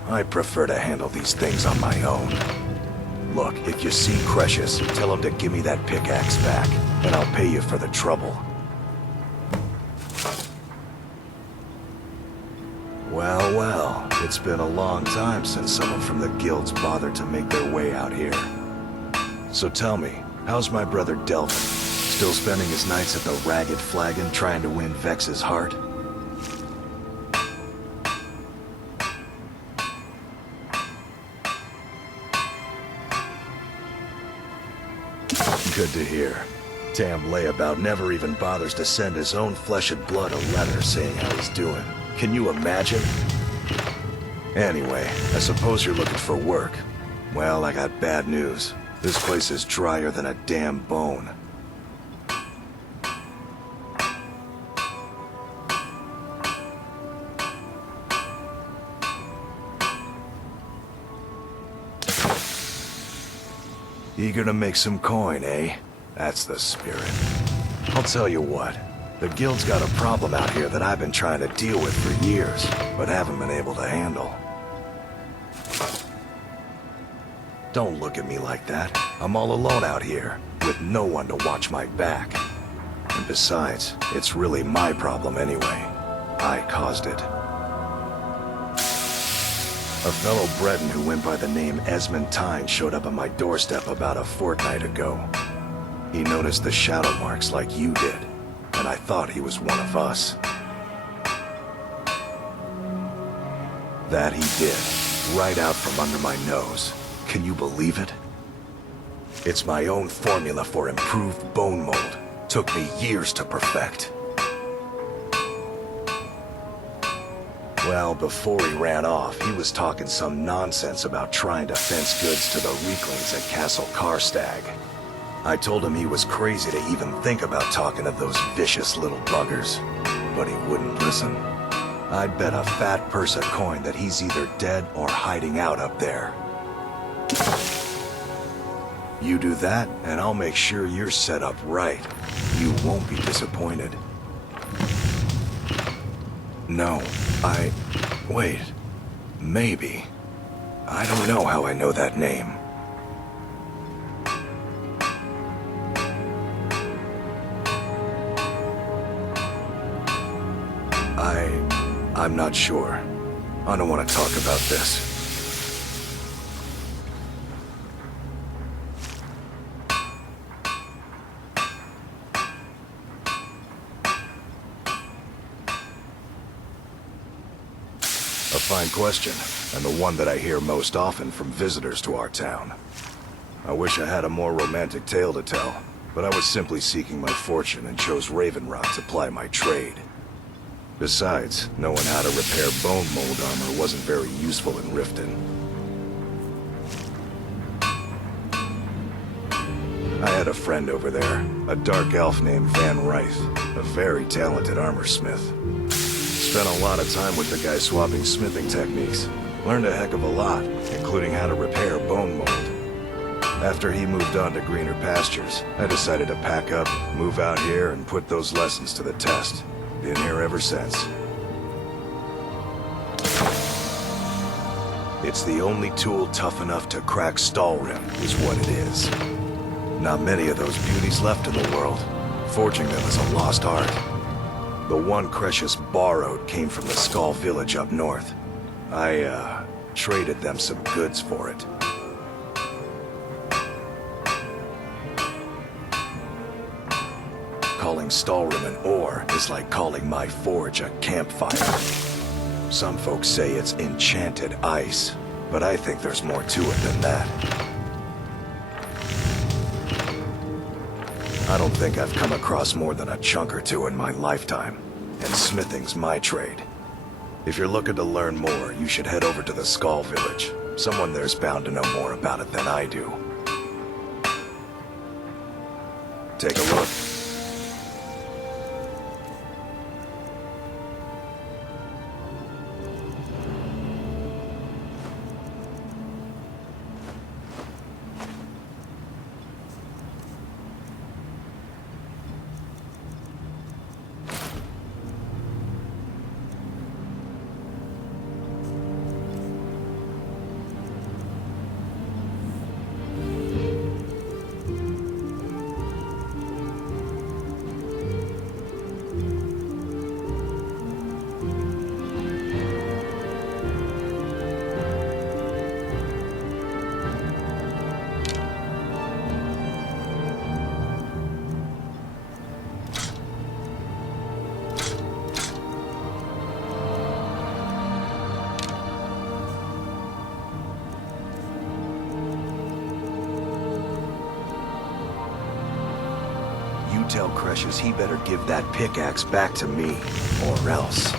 I prefer to handle these things on my own. Look, if you see Crescius, tell him to give me that pickaxe back, and I'll pay you for the trouble. Well, it's been a long time since someone from the guilds bothered to make their way out here. So tell me, how's my brother Delvin? Still spending his nights at the Ragged Flagon trying to win Vex's heart? Good to hear. Damn layabout never even bothers to send his own flesh and blood a letter saying how he's doing. Can you imagine? Anyway, I suppose you're looking for work. Well, I got bad news. This place is drier than a damn bone. Eager to make some coin, eh? That's the spirit. I'll tell you what. The guild's got a problem out here that I've been trying to deal with for years, but haven't been able to handle. Don't look at me like that. I'm all alone out here, with no one to watch my back. And besides, it's really my problem anyway. I caused it. A fellow Breton who went by the name Esmond Tyne showed up on my doorstep about a fortnight ago. He noticed the shadow marks like you did, and I thought he was one of us. That he did, right out from under my nose. Can you believe it? It's my own formula for improved bone mold. Took me years to perfect. Well, before he ran off, he was talking some nonsense about trying to fence goods to the Reeklings at Castle Karstag. I told him he was crazy to even think about talking to those vicious little buggers, but he wouldn't listen. I'd bet a fat purse of coin that he's either dead or hiding out up there. You do that, and I'll make sure you're set up right. You won't be disappointed. No, wait. Maybe. I don't know how I know that name. I'm not sure. I don't want to talk about this. A fine question, and the one that I hear most often from visitors to our town. I wish I had a more romantic tale to tell, but I was simply seeking my fortune and chose Raven Rock to ply my trade. Besides, knowing how to repair bone mold armor wasn't very useful in Riften. I had a friend over there, a dark elf named Van Ryth, a very talented armorsmith. Spent a lot of time with the guy swapping smithing techniques. Learned a heck of a lot, including how to repair bone mold. After he moved on to greener pastures, I decided to pack up, move out here, and put those lessons to the test. Been here ever since. It's the only tool tough enough to crack Stalrim, is what it is. Not many of those beauties left in the world. Forging them is a lost art. The one Cresius borrowed came from the Skull village up north. I, traded them some goods for it. Calling Stalrim an ore is like calling my forge a campfire. Some folks say it's enchanted ice, but I think there's more to it than that. I don't think I've come across more than a chunk or two in my lifetime, and smithing's my trade. If you're looking to learn more, you should head over to the Skull village. Someone there's bound to know more about it than I do. Take a look. Tell Cresius he better give that pickaxe back to me, or else.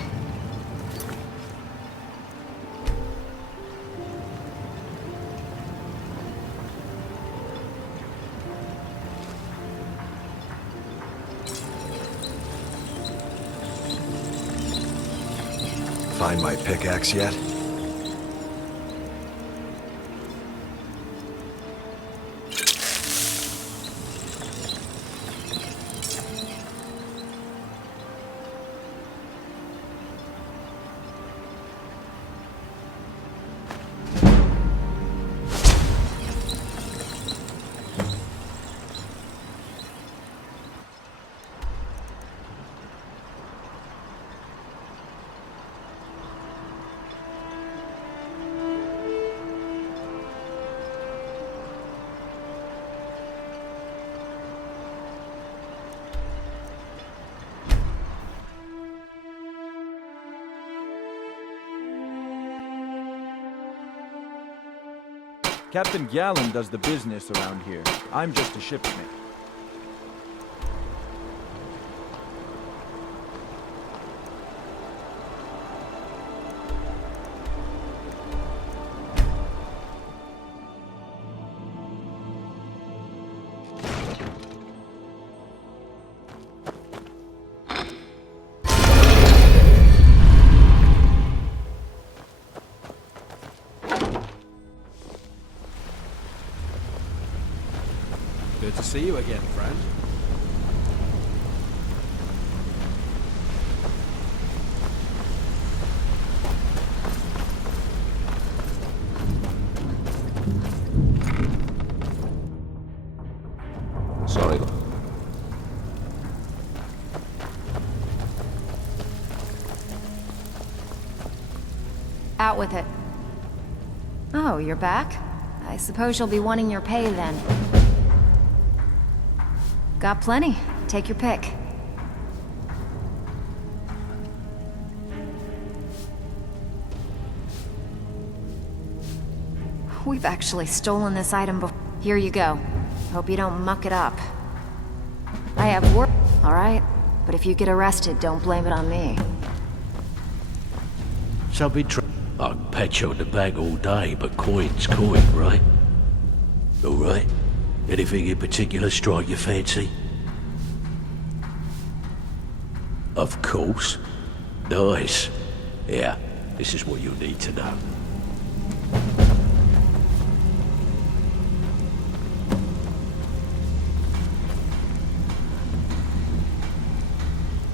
Find my pickaxe yet? Captain Gallen does the business around here. I'm just a shipmate. Good to see you again, friend. Sorry. Out with it. Oh, you're back? I suppose you'll be wanting your pay then. Got plenty. Take your pick. We've actually stolen this item before. Here you go. Hope you don't muck it up. I have work, alright? But if you get arrested, don't blame it on me. So be I can pat you on the back all day, but coin's coin, right? Alright? Anything in particular strike your fancy? Of course. Nice. Yeah, this is what you need to know.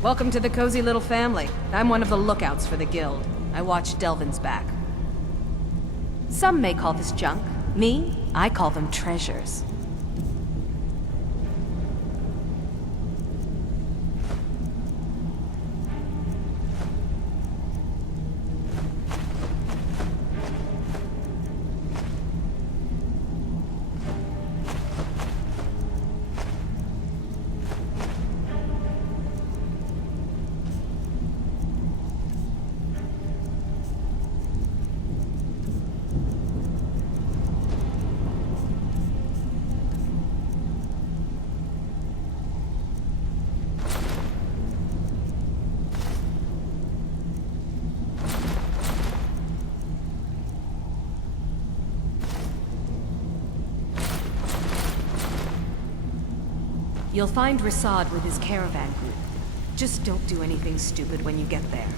Welcome to the cozy little family. I'm one of the lookouts for the guild. I watch Delvin's back. Some may call this junk. Me, I call them treasures. You'll find Rasad with his caravan group. Just don't do anything stupid when you get there.